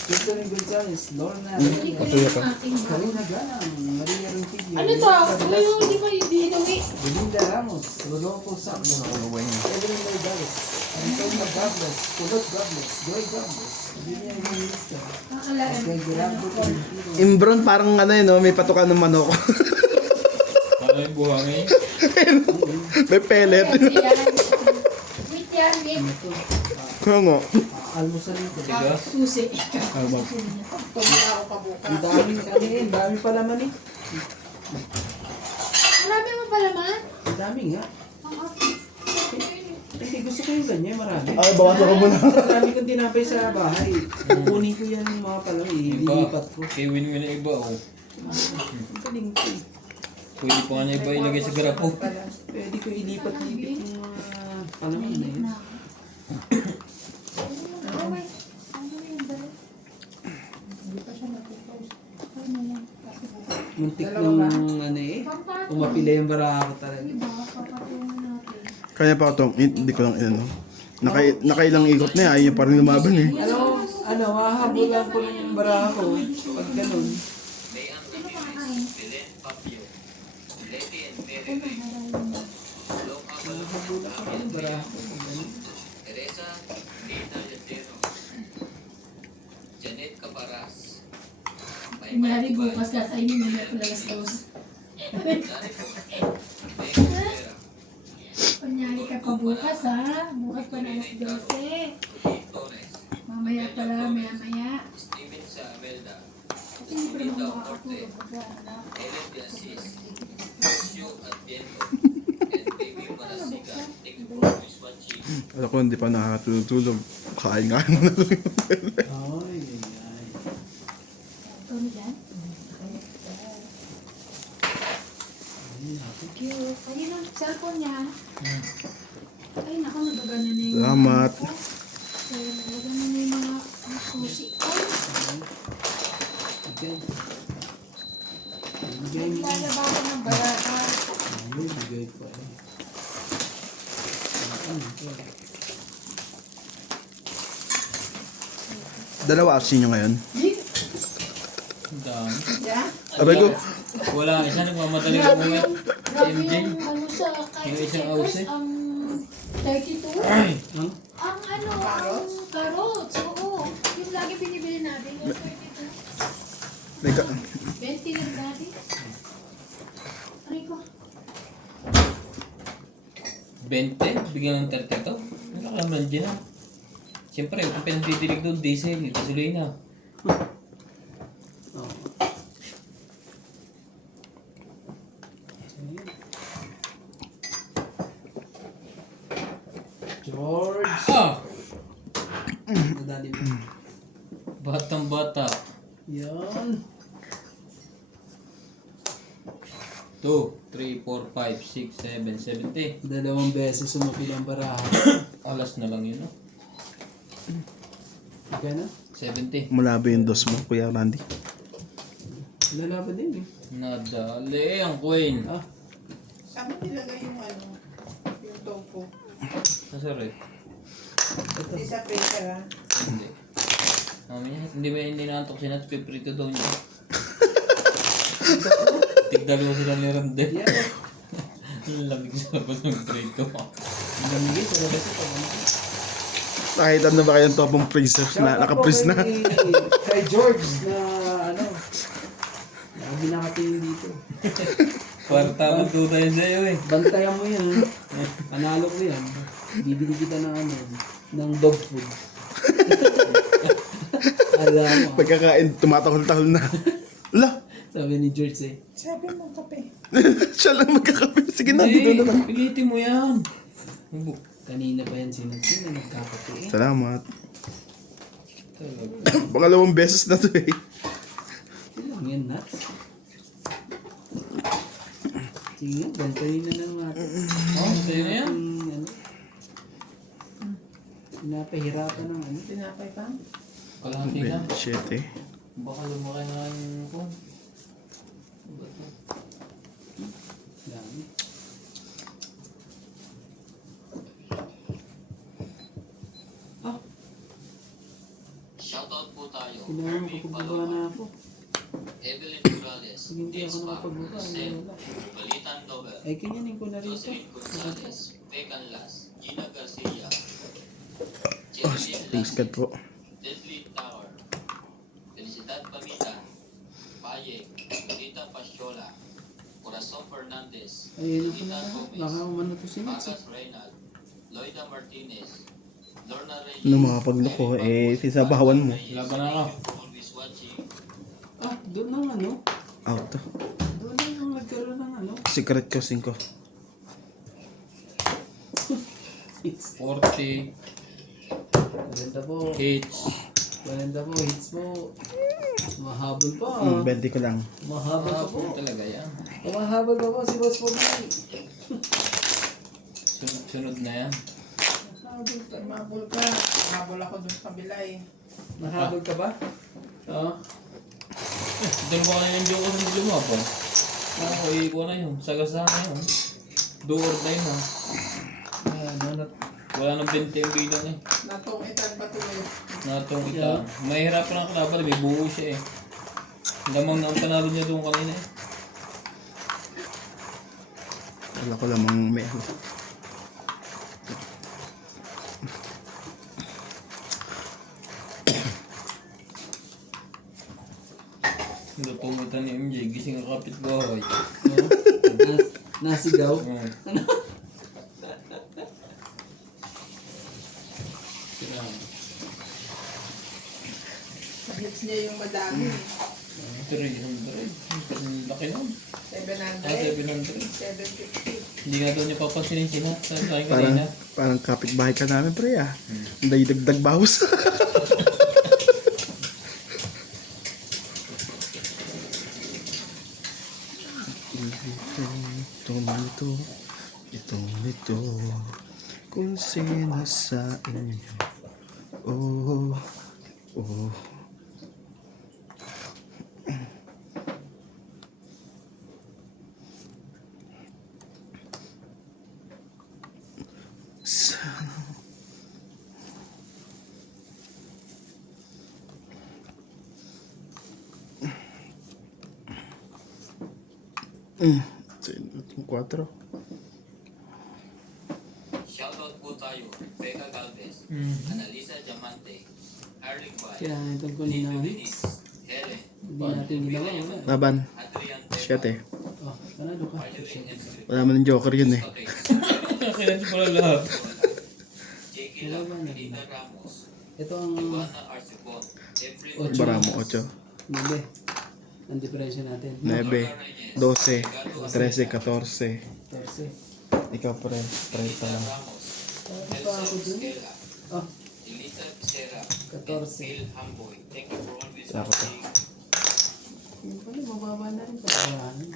Jocelyn Gonzalez, Lorna, Hindi ko Matuya lang ka. ang aking Karina Ganang, Maria Rentillo, Ano to? Ano yung hindi ko hindi inuwi? Belinda Ramos, Rodolfo Sacco, Evelyn Loidares, Ito mag-gabless. Kulot gabless. Joy gabless. Hindi niya yung lista. Kakalaan. Kaya Gerardo Tolentino. Imbron parang ano yun, no? May patukan ng manok. Para yung buhangin. May pellet. Wait yan, Nick. Oo nga. Almusal nito. Tigas. Susi. Tumula ako pa bukas. Ang daming ano eh. Ang dami pala man eh. Marami mo pala man? Ang dami nga. Hindi gusto ko yung ganyan. Marami. Ay, bawasan ko muna. Marami kong tinapay sa bahay. Kukunin ko yan yung mga palang ililipat ko. Kay win-win na iba, oh. Ang galing ko eh. Pwede pa nga na iba ilagay sa grapo. Pwede ko ilipat-lipat yung mga palangan na yun. Muntik ng ano eh. Umapila yung baraha ko talaga. Kaya pa ito, hindi ko lang inano. Nakailang ikot na ayaw niya pa rin lumaban eh. Hahabulan ko lang yung baraha ko. Pag ganun. Leanne Ramirez, Belen Papio, Leti and Mary Ray, Loca Hahabulan ko yung baraha ko. Pag ganun. Teresa Nina Yatero, Janet Caparas, Kunyari bukas kakainin mo na pala las dos. Dani po, Meg Rivera, Kunyari ka pa bukas ha. Bukas pa na alas 12. Rudy Torres, Mamaya pala, maya-maya. Steven Saamelda, Kasi hindi pa naman Linda makakatulog. Orte, Ellen de Assis, Lucio Adviento, and Baby Marasiga. Thank you for always watching. Alam ko, hindi pa nakatulog. Kain nga muna ko yung pellet. Ay, ay. Ito mo dyan? Thank you. Ayun ang cellphone niya. Ay, naku, nagagana na yung... Salamat. Kaya nagagana na yung mga sushi. Ay, Okay. Bigay mo. naglalaba ko ng barata. Ay, bigay pa eh. Dalawa asin nyo ngayon. Ang dami. Yeah? Abay ko, Wala, isa nagmamadali Grabe umuwi. yung, grabe MJ. yung ano sa Yung kahit isang checkers, ausay. ang 32. Ay! Huh? Ang ano, ang carrots, oo. Yung lagi binibili natin, yung 32. may ka, 20 na dati. Aray ko. 20? Bigyan ng 30 to? Nakalaman dyan na. Siyempre, kung pinagdidilig doon, diesel, gasolina. Oo. George! Ah! Nadali mo. Batang bata. Yan. 2, 3, 4, 5, 6, 7, 70. Dalawang beses sumapil ang baraha. Alas na lang yun, no? Kaya na? 70. malabi yung dos mo, Kuya Randy. Lalaban din eh. Nadali ang queen. Ah, Saan mo nilagay yung ano? Yung tofu? Nasa rep? Hindi sa freezer ah. Hindi. Hindi naantok si Nats, piprito daw niya. Tigdalo sila ni Randel. yan. Lamig sa labas ng prito. Lamigay sa labas ito. Nakita na ba kayong topong freezer na naka-freeze na? Kay George na ano. Lagi nakatingin dito. Parang tamang duda yun sa'yo eh. Bantayan mo yan. Panalo ko yan. Bibili kita ng ano, ng dog food. Alam mo. Pagkakain, tumatahol-tahol na. Ala, Sabi ni George eh. Sabi mo kape. siya lang magkakape. Sige na, dito na lang. Pilitin mo yan. Kanina pa yan sinagsin na nagkakape eh. Salamat. Talaga. Pangalawang beses na to eh. Ilang yan, nuts. Sige nga, bantayin na lang natin. Oh, sa'yo na yan. Ano, napahirapan ng ano. Tinapay pa? Kalahati na. Shit eh. Baka lumaki na yung phone. Ano ba ito? Dami. Ah, Shoutout po tayo. kailangan Irving makapagbuka na ako. Evelyn Morales, Pag hindi ako James Pag, nakapagbuka, Sel, wala. Balitan Nobel, Ay, kanyanin ko na rito. Jocelyn Gonzalez, Pecan Las, Gina Garcia, Oh, thanks God po. Deadly Tower, Felicidad Pamita, Paye, Lolita Pasiola, Corazon Fernandez, Ayun na Lolita pala. Gomez, Baka umano to si Nats. Magas Reynald, Loida Martinez, Lorna Reyes, Ano mga pagloko, sinabahawan mo. Laban na ako. for always watching. Ah, doon ang ano. Out to. Doon ang nagkaroon ng ano. Secret ko 5. Hits. 40 Maganda po. hits. Maganda po. Hits po. Mahabol pa. 20 ko lang. Mahabol pa po. Hapon talaga yan. Mahabol pa po si Boss Pogi. Sunod na yan. Mabul ka. Mabul ako dun sa kabila eh. Mahabol ka ba? Oo. Doon ba kanina yung joke sa hindi lumapon? Ako, ikuha na yun. Sagasaan na yun. Do or die na. Wala nang 20 ang bilang eh. Natong itan pa to eh. Natong ita. Mahirapan ang kalaban. May buo siya eh. Lamang na ang panalo niya doon kanina eh. Wala ko lamang may ano. Lutungitan ni MJ. Gising ang kapitbahay. Nasigaw. Hits niya yung madami eh. 300. Ang laki nun. 700. 700. 750. Hindi nga daw niya papansinin sila. Sabi sa akin Parang, kanina. parang kapitbahay ka namin, pre ah. Dagdag bawas. Ito, kung sino sa inyo. Oh, oh. Itong 4. Shoutout po tayo, Becca Galvez, Analisa Diamante, Arling Bay, Kaya itong kunin Lito ng hits. Denise, Helen, Hindi natin ginawa. Wala. Laban. Adrian 7. Oh, panalo ka. Marjorie Henry, Wala man ng joker yun eh. Okay, Kaya ko pala lahat. J.K. Lam, Lita Ramos, Ito ang Ivana Arcibon, Efren Ocho. Baramo 8. 9. Ang diferensya natin. 9, 12, 13, 14. 14. Ikaw pre, 30 lang. Ramos, Ano pa ako dun? Stella, Oh, Elisa Picera, 14. Bill Hamboy. Thank you for always Ako to. watching. Yun pala, mababa na rin. Pagkawanan.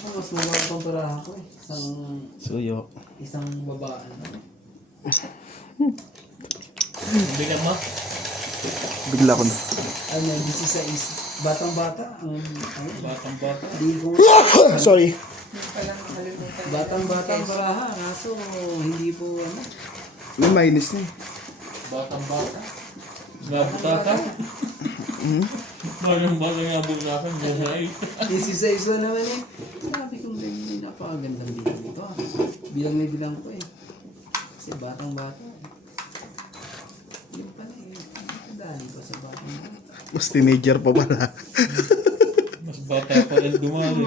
Ako mas mababa pang para ako eh. Suyo. Isang babaan. Bigyan mo. Bigla ko na. Ano, 16. Batang-bata. Batang bata. Hindi ko. Sorry. Yung palang nakalimutan. Batang-bata para ha. Kaso, hindi po ano. May minus na eh. Batang bata. Nabutaka. Batang bata nga butakan. Gasay. 16 naman eh. Sabi ko, may napakagandang bilang ito ah. Bilang may bilang ko eh. Kasi batang-bata. Yun pala eh. Dahil ko sa batang-bata. Mas teenager pa pala. Mas bata pa rin dumali.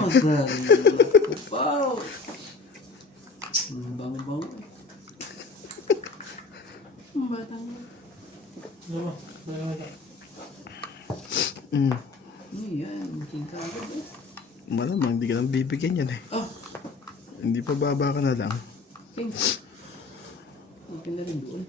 Wow! Bango-bango. Batang. Ano ba? Yan, making kagad eh. Malamang hindi ka nang bibigyan yan eh. Oh, Hindi pa baba ka na lang. king. Okay na rin doon.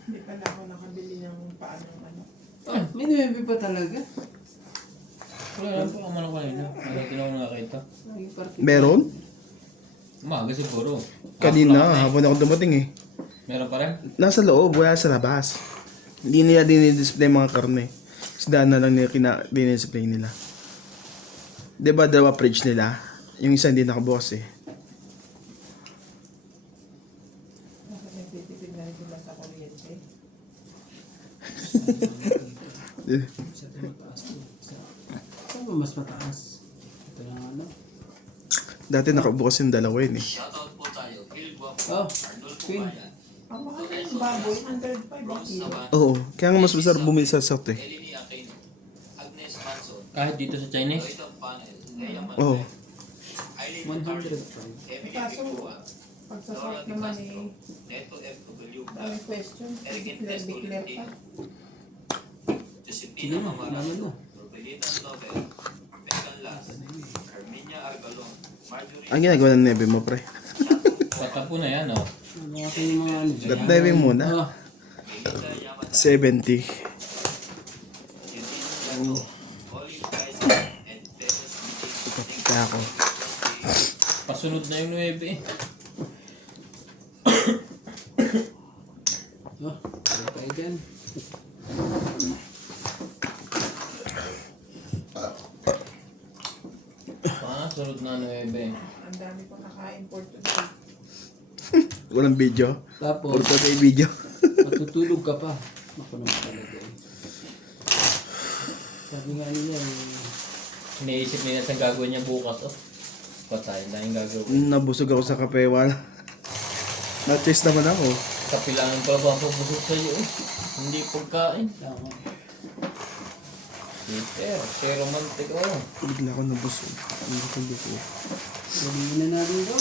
Hindi pala ako nakabili ng paanong ano. Oh, may nuwebe pa talaga. Wala lang po ang manok kanina. Ano tinawag nakakita? Naging party. Meron? Umaga siguro. Kanina, hapon ako dumating eh. Meron pa rin? Nasa loob, wala sa labas. Hindi nila dinidisplay mga karne. Isda na lang nila dinidisplay nila. Diba dalawa fridge nila? Yung isa hindi nakabukas eh. Nagtitipid na rin sila sa kuryente. Sa ito mataas to. Saan ba mas mataas? Ito lang ano. Dati nakabukas yung dalawa yun eh. Shoutout po tayo. Gil Guapo, Oh, Arnold Queen. Pumayan, Ang mahal ng baboy, 105 ang Rose kilo. Navan, Oo, kaya nga mas masarap bumili sa South eh. Eleni Aquino, Agnes Manson, Kahit dito sa Chinese. Lloyd of Panel, Lea Oo. Manuel, Eileen Ricardo, 105. Emily Kaso, Bicua, pag sa Dora South Di naman Castro, eh, Neto FW, dami question. Eric Declare, Intes declare pa. Tolentino, Sige Josepina na, Mamara, laman na. Rubelitan Nobel, Pecan Las, Herminia Argalon, Marjorie Ang ginagawa ng nebe mo, pre. Patapo na yan, oh. Ano ako yung mga ano dyan? That diving muna. Oh, Melinda Yamada, 70. Eugene Gato, Olive Kaiser, and Teres Meeting. Kaya ako. Pasunod na yung 9 eh. oh, ano tayo dyan? Sunod na 9 eh. Ang dami ko nakain for today. Walang video. Tapos, Puro pa may video. matutulog ka pa. Ako naman talaga eh. Sabi nga nila eh. Iniisip nila sa gagawin niya bukas, oh. Patay na yung gagawin. Nabusog ako sa kape, wala. Na-chase naman ako. Kapilangan pala ba pabusog sa'yo, eh. Hindi pagkain. Tama. Peter, si romantic, oh. Bigla ako nabusog. Hindi ko dito. Sabihin na natin to.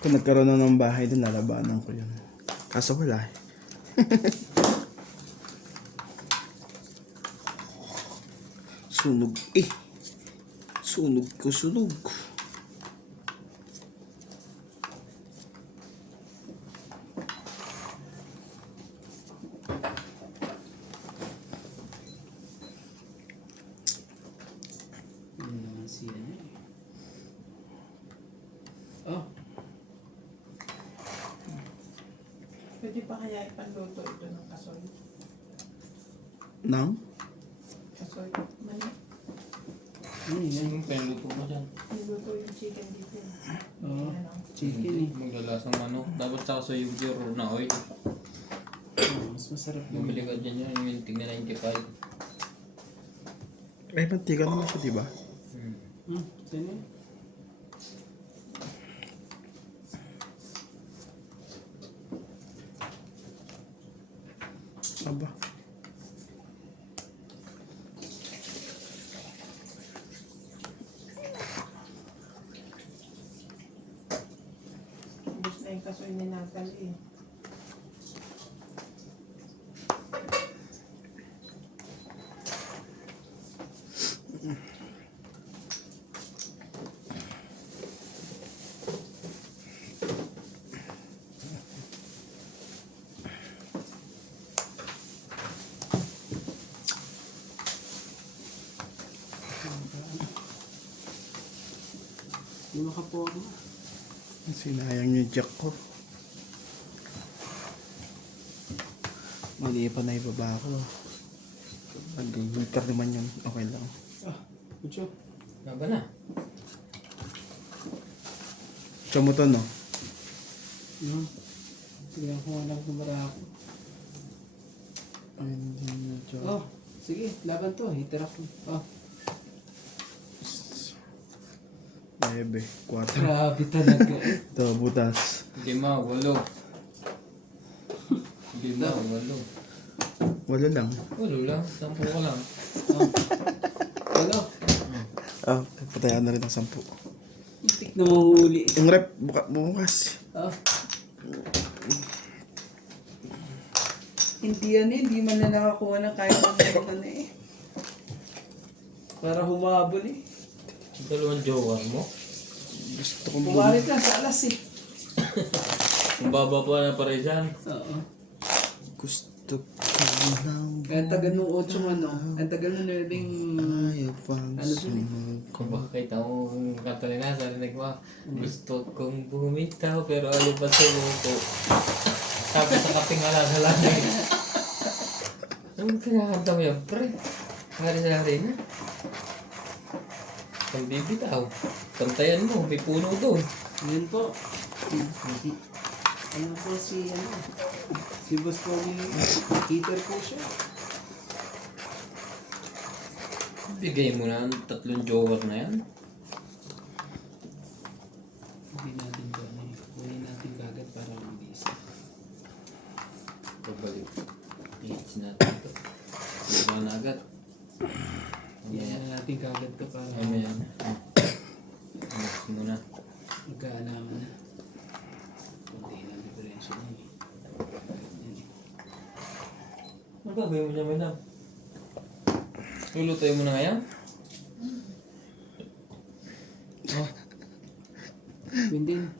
Kung nagkaroon na ng bahay doon, lalabanan ko yun. Kaso wala eh. Sunog eh. Sunog ko, sunog. Yun naman siya eh. Oh, Pwede pa kaya ipanluto ito ng kasoy? Nang? Kasoy, mani. ano yan? Yung peluto mo dyan. Niluto yung chicken dito. Oh, Ano? chicken eh. Maglalasang manok. Dapat sa sa yung na oil. Oh, mas masarap yung Bumili ka dyan yun, yung tingnan 95. May mantika naman siya, diba? saan yun? Aba. Ubus na yung kasoy ni Natalie eh. Hindi makaporma. Sinayang yung jack ko. Mali pa na ibaba ko. Nag-wilker naman yun. Okay lang. Ah, kucho. Naba na. Siya mo to, no? No. Tignan ko nga lang kung ako. Ay, hindi na siya. Oh, sige, laban to. Hitter ako. Oh, 9, 4. grabe talaga eh. Ito, butas. 5, 8. 5, 8. 8 lang. 8 lang, 10 ka lang. Oh. Ano? Ah, patayan na rin ang 10. Itik na mahuli. Yung rep, bukas. Oh. Hindi yan eh, hindi man na nakakuha ng kahit ano eh. Para humabol eh. Dalawang joker mo. Gusto kong Pumalit lang sa alas eh. Kung baba pa na pare dyan. Oo. Gusto ko lang. Kaya ang tagal nung 8 ano, ang tagal nung nerding Ayaw pang Ano dun eh? Kung bakit ang kanta nila sa rinig mo, gusto kong bumitaw pero ayaw pa sumuko. Sabi sa katingala sa langit. Anong kinakanta mo yan, pre? Hari-hari na. Ang bibitaw. Pantayan mo, may puno doon. Yun po. Ano po si Boss Pogi, heater po siya. Bigay mo na ang 3 joker na yan. Hindi natin ba, kunin natin kagad para mabilis. Pabalik. Hits natin ito. Diba na agad? Hindi na natin kagad to para Ano yan? Alas mo na. magkaalaman na. Kunti na diferensya na eh. Ano ba gawin mo niya, madam? Lulutuin mo na ngayon? Oh, Quintin,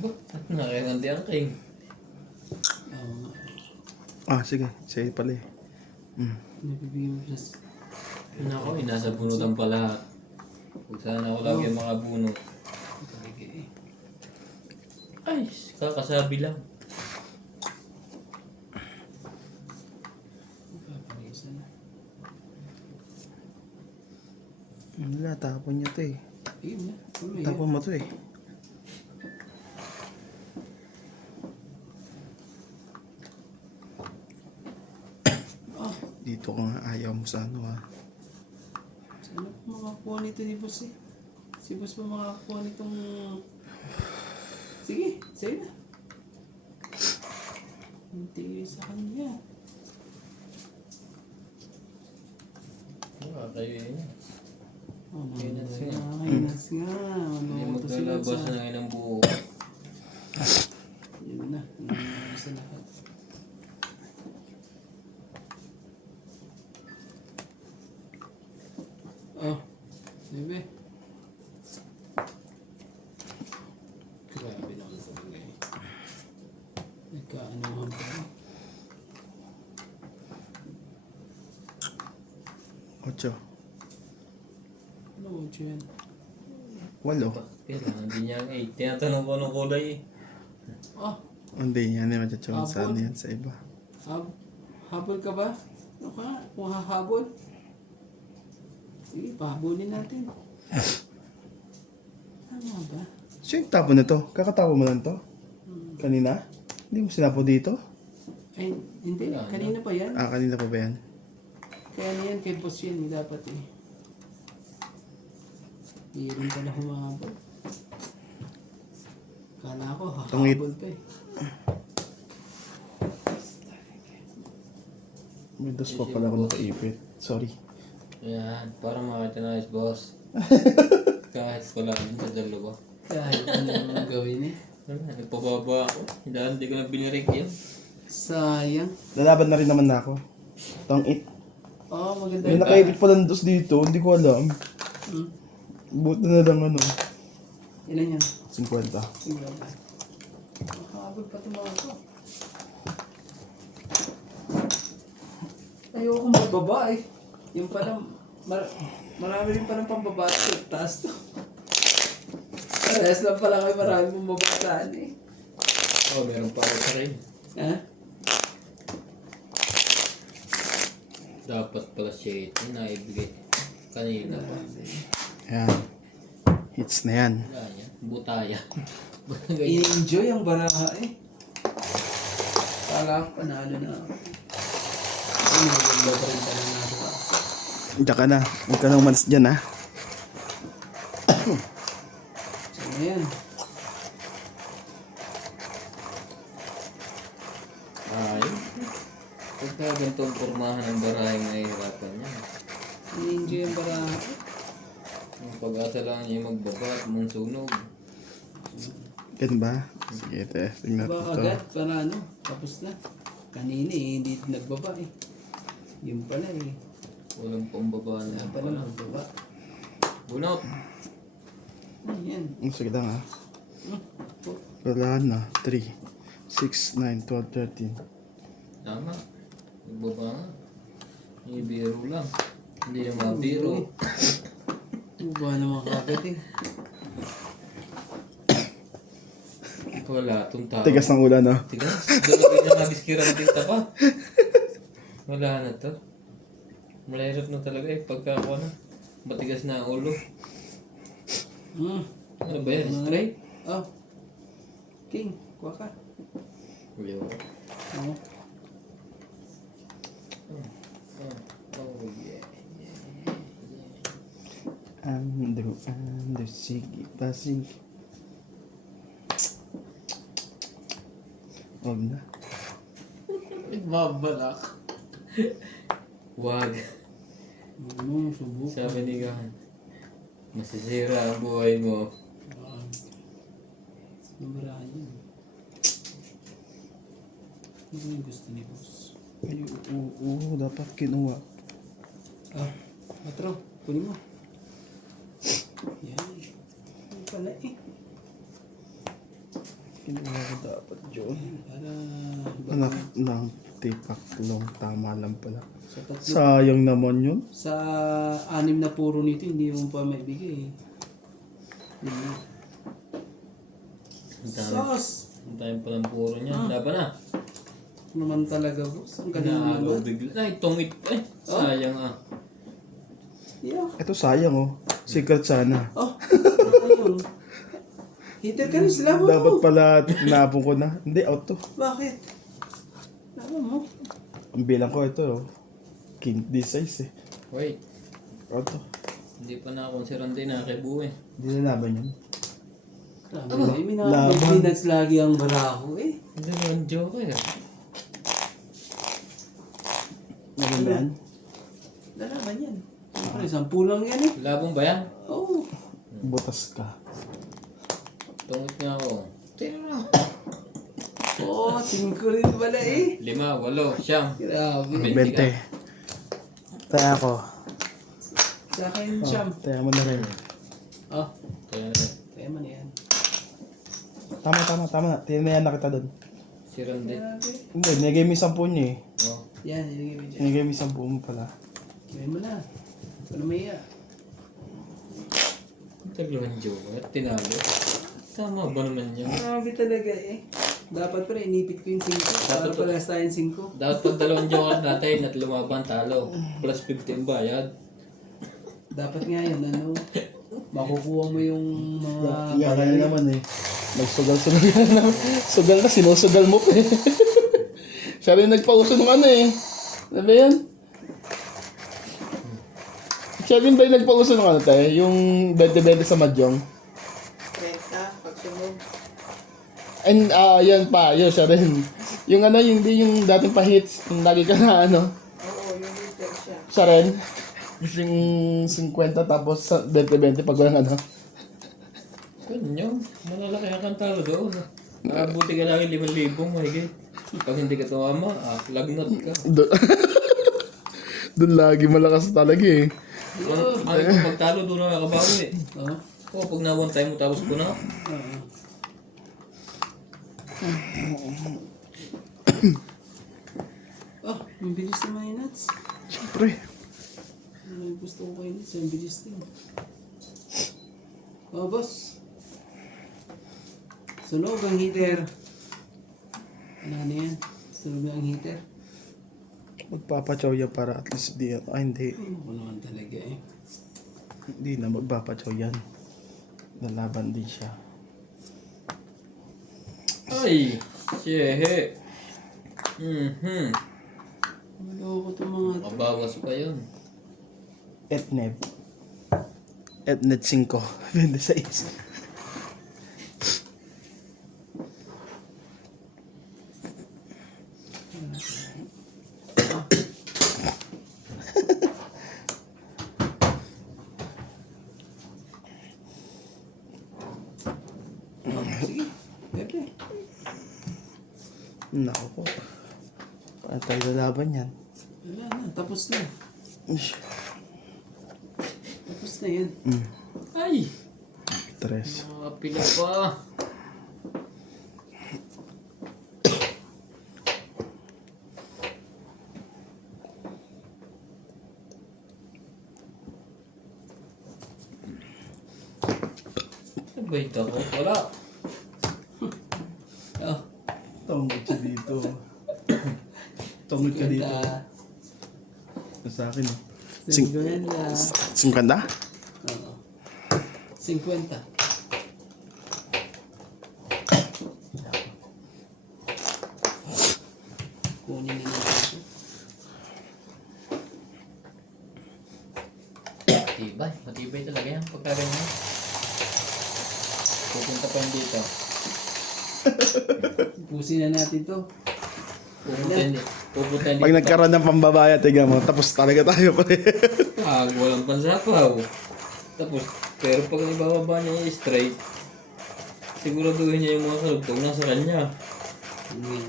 ba? Nakakangandi ang king. oo nga. Ah, sige. Sige pala eh. Nabibigyan mo siya. Ako, nasa bunutan pala. Kung saan ako lagi makabunot. Talaga eh. Ay, kakasabi lang. Paparisa na. Wala, tapon niya to eh. Ayun na. Umay. Tapon mo to eh. Ah, Dito ka nga ayaw mo sa ano ah. sana po makakuha nito ni Boss eh. Si Boss pa makakuha nitong... Sige, sa'yo na. Hindi sa kanya. Kayo yun. Oh, Inas nga. Inas nga. Hindi Ano to sila maglalabas sa... na ngayon ang buo. Yun na. Yun sa lahat. Oh. Bebe. Grabe naman talaga eh. Nagkaanuhan pa rin. 8. Ano mo yan? 8. Kailangan din niya ang 8. Tinatanong ko anong kulay eh. Ah, Hindi yan eh. Matsatsawan sa Apple. ano yan sa iba. habol ka ba? Ano ka? Kung hahabol? Sige, pahabulin natin. Tama ba? So yung tapon na to, kakatapo mo lang to? Kanina? Hindi mo sinapo dito? Ay, hindi. Kanina pa yan. Ah, kanina pa ba yan? Kaya na yan, kay boss yan. Dapat eh. Hindi rin pala humahabol. Kala ko, Tungit. hahabol pa eh. May dos pa pala ako nakaipit. Sorry. Ayan, para makita na boss. Kahit wala din sa dalawa. Kahit ano yung gawin eh. Wala, nagpababa ako. Hindi ko na binirig yan. Sayang. Lalaban na rin naman na ako. Tangit. Oh, maganda May yung nakaipit pa lang dos dito, hindi ko alam. Hmm. Buti na lang ano. Ilan yan? 50. Sige ba? Makahabol pa itong mga to. Ayoko magbaba eh. Yung parang, marami rin parang pambaba sa taas to. Parehas lang pala kayo marami pong babasaan eh. Oh, meron pa ako sa rin. Ha? Dapat pala siya ito na ibigay kanina pa. Ayan. Hits na yan. Wala yan. Butaya. I-enjoy ang baraha eh. Kala ko panalo na ako. Ay, maganda pa rin pala na ako. Diyan ka na. Huwag ka na umalis dyan ha. So, ayan. Ayun. Pagka ganito ang pormahan ng barahay, mahihirapan niya. I-enjoy ang baraha. Ang pag-asa lang niya magbaba at mansunog. Yan ba? Sige, testing natin Baka to. agad para ano, tapos na. Kanina eh, hindi nagbaba eh. Yun pala eh. Walang pambaba Wala na pala nagbaba. Bunot! Ayan. Sige lang ha. Hmm. Wala na. 3, 6, 9, 12, 13. Tama. Nagbaba nga. Ibiro lang. Hindi na mabiro. Tuba naman kagad eh. Wala, itong tao. Tigas ng ulan ha. Tigas. Dalawin na nabiskiran din pa. Wala na to. Malahirap na talaga eh. Pagka ako na. Matigas na ang ulo. Ano ba yan? Straight? Oh. King, kuha ka. Yo. Oo. Oh yeah. Ando, sige, pasig. Huwag na. Nagbabalak. Wag. Subo. Sabi ni Gahan. Masisira ang buhay mo. Numerahan yun. Ano ba yung gusto ni boss? Ay, oo, dapat kinuha. Ah, matro. Kunin mo. Yan. Ano pala eh. Kinuha ko dapat yun. Para Anak ng tipaklong, tama lang pala. sa tatlo. Sayang naman yun. Sa 6 na puro nito, hindi mo pa maibigay. Yun na. Ang dami. Sauce! Ang dami pa ng puro niya. Laban na. Naman talaga boss. Ang galing naman. Naagaw bigla. Ay, tungit pa eh. Sayang ah. Yeah. Ito sayang oh. Secret sana. Oh, ayun. Hitter ka rin sila mo. Dapat pala tinapon ko na. Hindi, auto. Bakit? Alam mo. Ang bilang ko ito oh. King this size eh. Wait. Auto. Hindi pa na akong si Randy nakakibu eh. Hindi na laban yun. Grabe, may Laban. minutes lagi ang baraho eh. Hindi naman joke eh. Maganda yan. Lalaban yan. Siyempre, 10 lang yan eh. Labong ba yan? Oo. Butas ka. Tungit nga ako. Oo, 5 rin pala eh. 5, 8, siyam. Grabe. 20. Taya ko. Sa akin, Cham. Taya mo na rin. Oh, Kaya kaya man yan. Tama na. Tinayan na kita doon. si Randy. Grabe. Hindi, nilagay mo yung 10 niya eh. Oh. Yan, ilagay mo dyan. Nilagay mo yung 10 mo pala. Gawin mo na. Ano may iya? Tagliman joke at tinalo. Tama ba naman yun? Grabe talaga eh. Dapat pala inipit ko yung 5. Para Dapat- pala sa tayong 5. Dapat pag dalawang joke natin at lumaban talo. Plus 50 ang bayad. Dapat nga yun, ano, makukuha mo yung mga Yan ka na naman eh. Nagsugal-sugal ka na naman. Sugal na, sinusugal mo pa eh. Siya rin nagpauso ng ano eh. Ano ba yan? Siya rin ba yung nagpauso ng ano tayo? Yung 20-20 sa Mahjong? 30, pagsunog. And yan pa, yun siya rin. Yung ano, yung yung dating pa-hits, yung lagi ka na ano, Oo, yung liter siya. siya rin. Yung 50 tapos 20-20 pag walang ano. Kunyo, malalaki ang kantalo doon. Buti ka lang 5,000 mahigit. Pag hindi ka tumama, lagnat ka. Doon lagi malakas talaga eh. Ang pagtalo doon na nakabawi eh. Oo. O pag na one time mo tapos ko na. Oo. Oh, ang bilis naman yung nuts. Siyempre. Ano yung gusto ko kayo nuts, ang bilis din. Oh, boss. Sunog ang heater. Ano yan? Sunog ang heater. Magpapachaw yan para at least di ano. Ay hindi. Ano ko naman talaga eh. Hindi na magpapachaw yan. Lalaban din siya. Ay! Siyehe! Maloko ko itong mga... Mabawas pa yun. Etnet. Etnet 5. 26. Oh, sige. Pepe. Naku po. Paano tayo lalaban yan? Wala na. Tapos na. Ish. Tapos na yan. Ay! 3. Pila pa. Sabay ako. Wala. Oh. Tungkol siya dito. Tungkol ka dito. Ganda. Sa akin eh. Sing- 50? Oo. 50. Kunin na natin ito. Matibay. Matibay talaga yan. Pagka ganyan. Pupunta pa yun dito. Pusin na natin to. Pupunta yun Pag dito. nagkaroon ng pambabaya, tiga mo, tapos talaga tayo pa rin. Walang pansapaw. Tapos, pero pag ibababa niya yung straight, siguraduhin niya yung mga kalugtong nasa kanya. Ayan.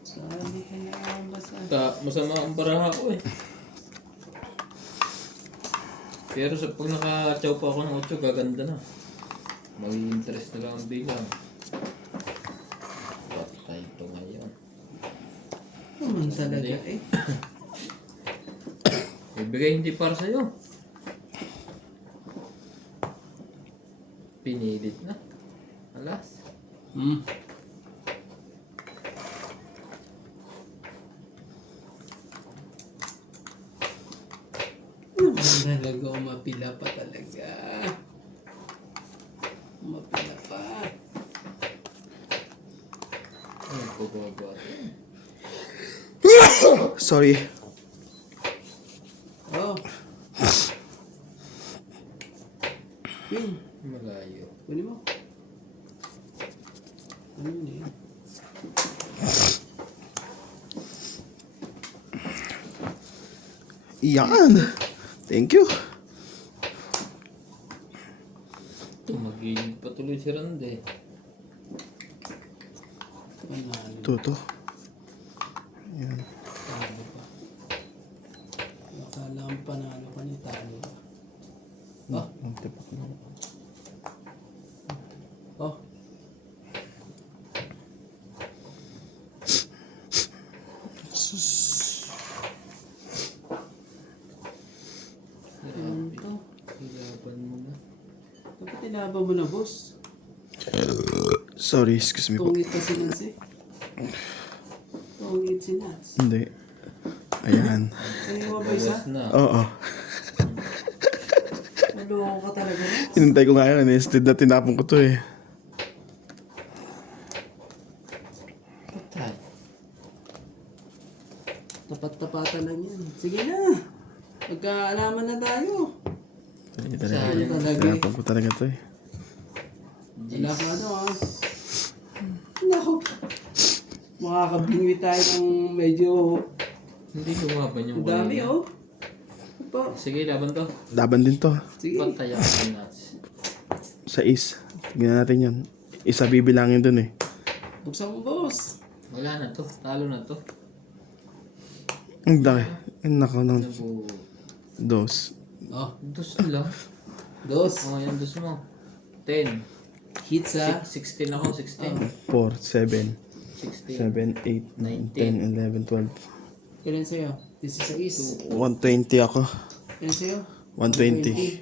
Sabi ka na basa. Masama ang baraha ko eh. Pero sa pag naka-chow pa ako ng 8, gaganda na. Mag-interest na lang ang bilang. Patay ito ngayon. Naman talaga eh. Ibigay hindi para sa'yo. Pinilit na. Alas. Hmm. Naman talaga, umapila pa talaga. Umapila pa. Ano po gagawa? Sorry. Oh. Yun. Malayo. Kunin mo. Ano yun eh? Yan. Thank you. Magiging patuloy si Rande. Panalo. Tuto. Yan. Talo pa. Akala ang panalo ka ni talo pa. Oh. Oh. Ito. Ilaban mo na. Dapat tinaban mo na, boss. Sorry, excuse me po. Tungit pa si Nats eh. Tungit si Nats. Hindi. Ayan. Ano mo ba isa? Bawas na. Oo. Naloko ka talaga, Nats. Hinintay ko nga yun. Instead na tinapon ko to eh. Patay. Tapat-tapatan lang yan. Sige na. Magkaalaman na tayo. Hindi Sayang talaga eh. Tinapon ko talaga to eh. Wala pa ano ah. Naku. Makakabingwi tayo ng medyo Hindi lumaban yung ang dami kanina. oh. Pa. Sige, laban to. Laban din to. Sige. Patay ako ng nuts. Sa is. Tingnan natin yun. Isa bibilangin dun eh. Buksan mo, boss. Wala na to. Talo na to. Ang daki. Ang nakaw ng Nabu... dos. Oh, Dos lang. dos. Oh, yung dos mo. 10. Hits ah. 16 ako, 16. 4, 7, 16. 7, 8, 9, 10, 11, 12. Kailan sa'yo? This is a is. 120 ako. Kailan sa'yo? 120. Eh,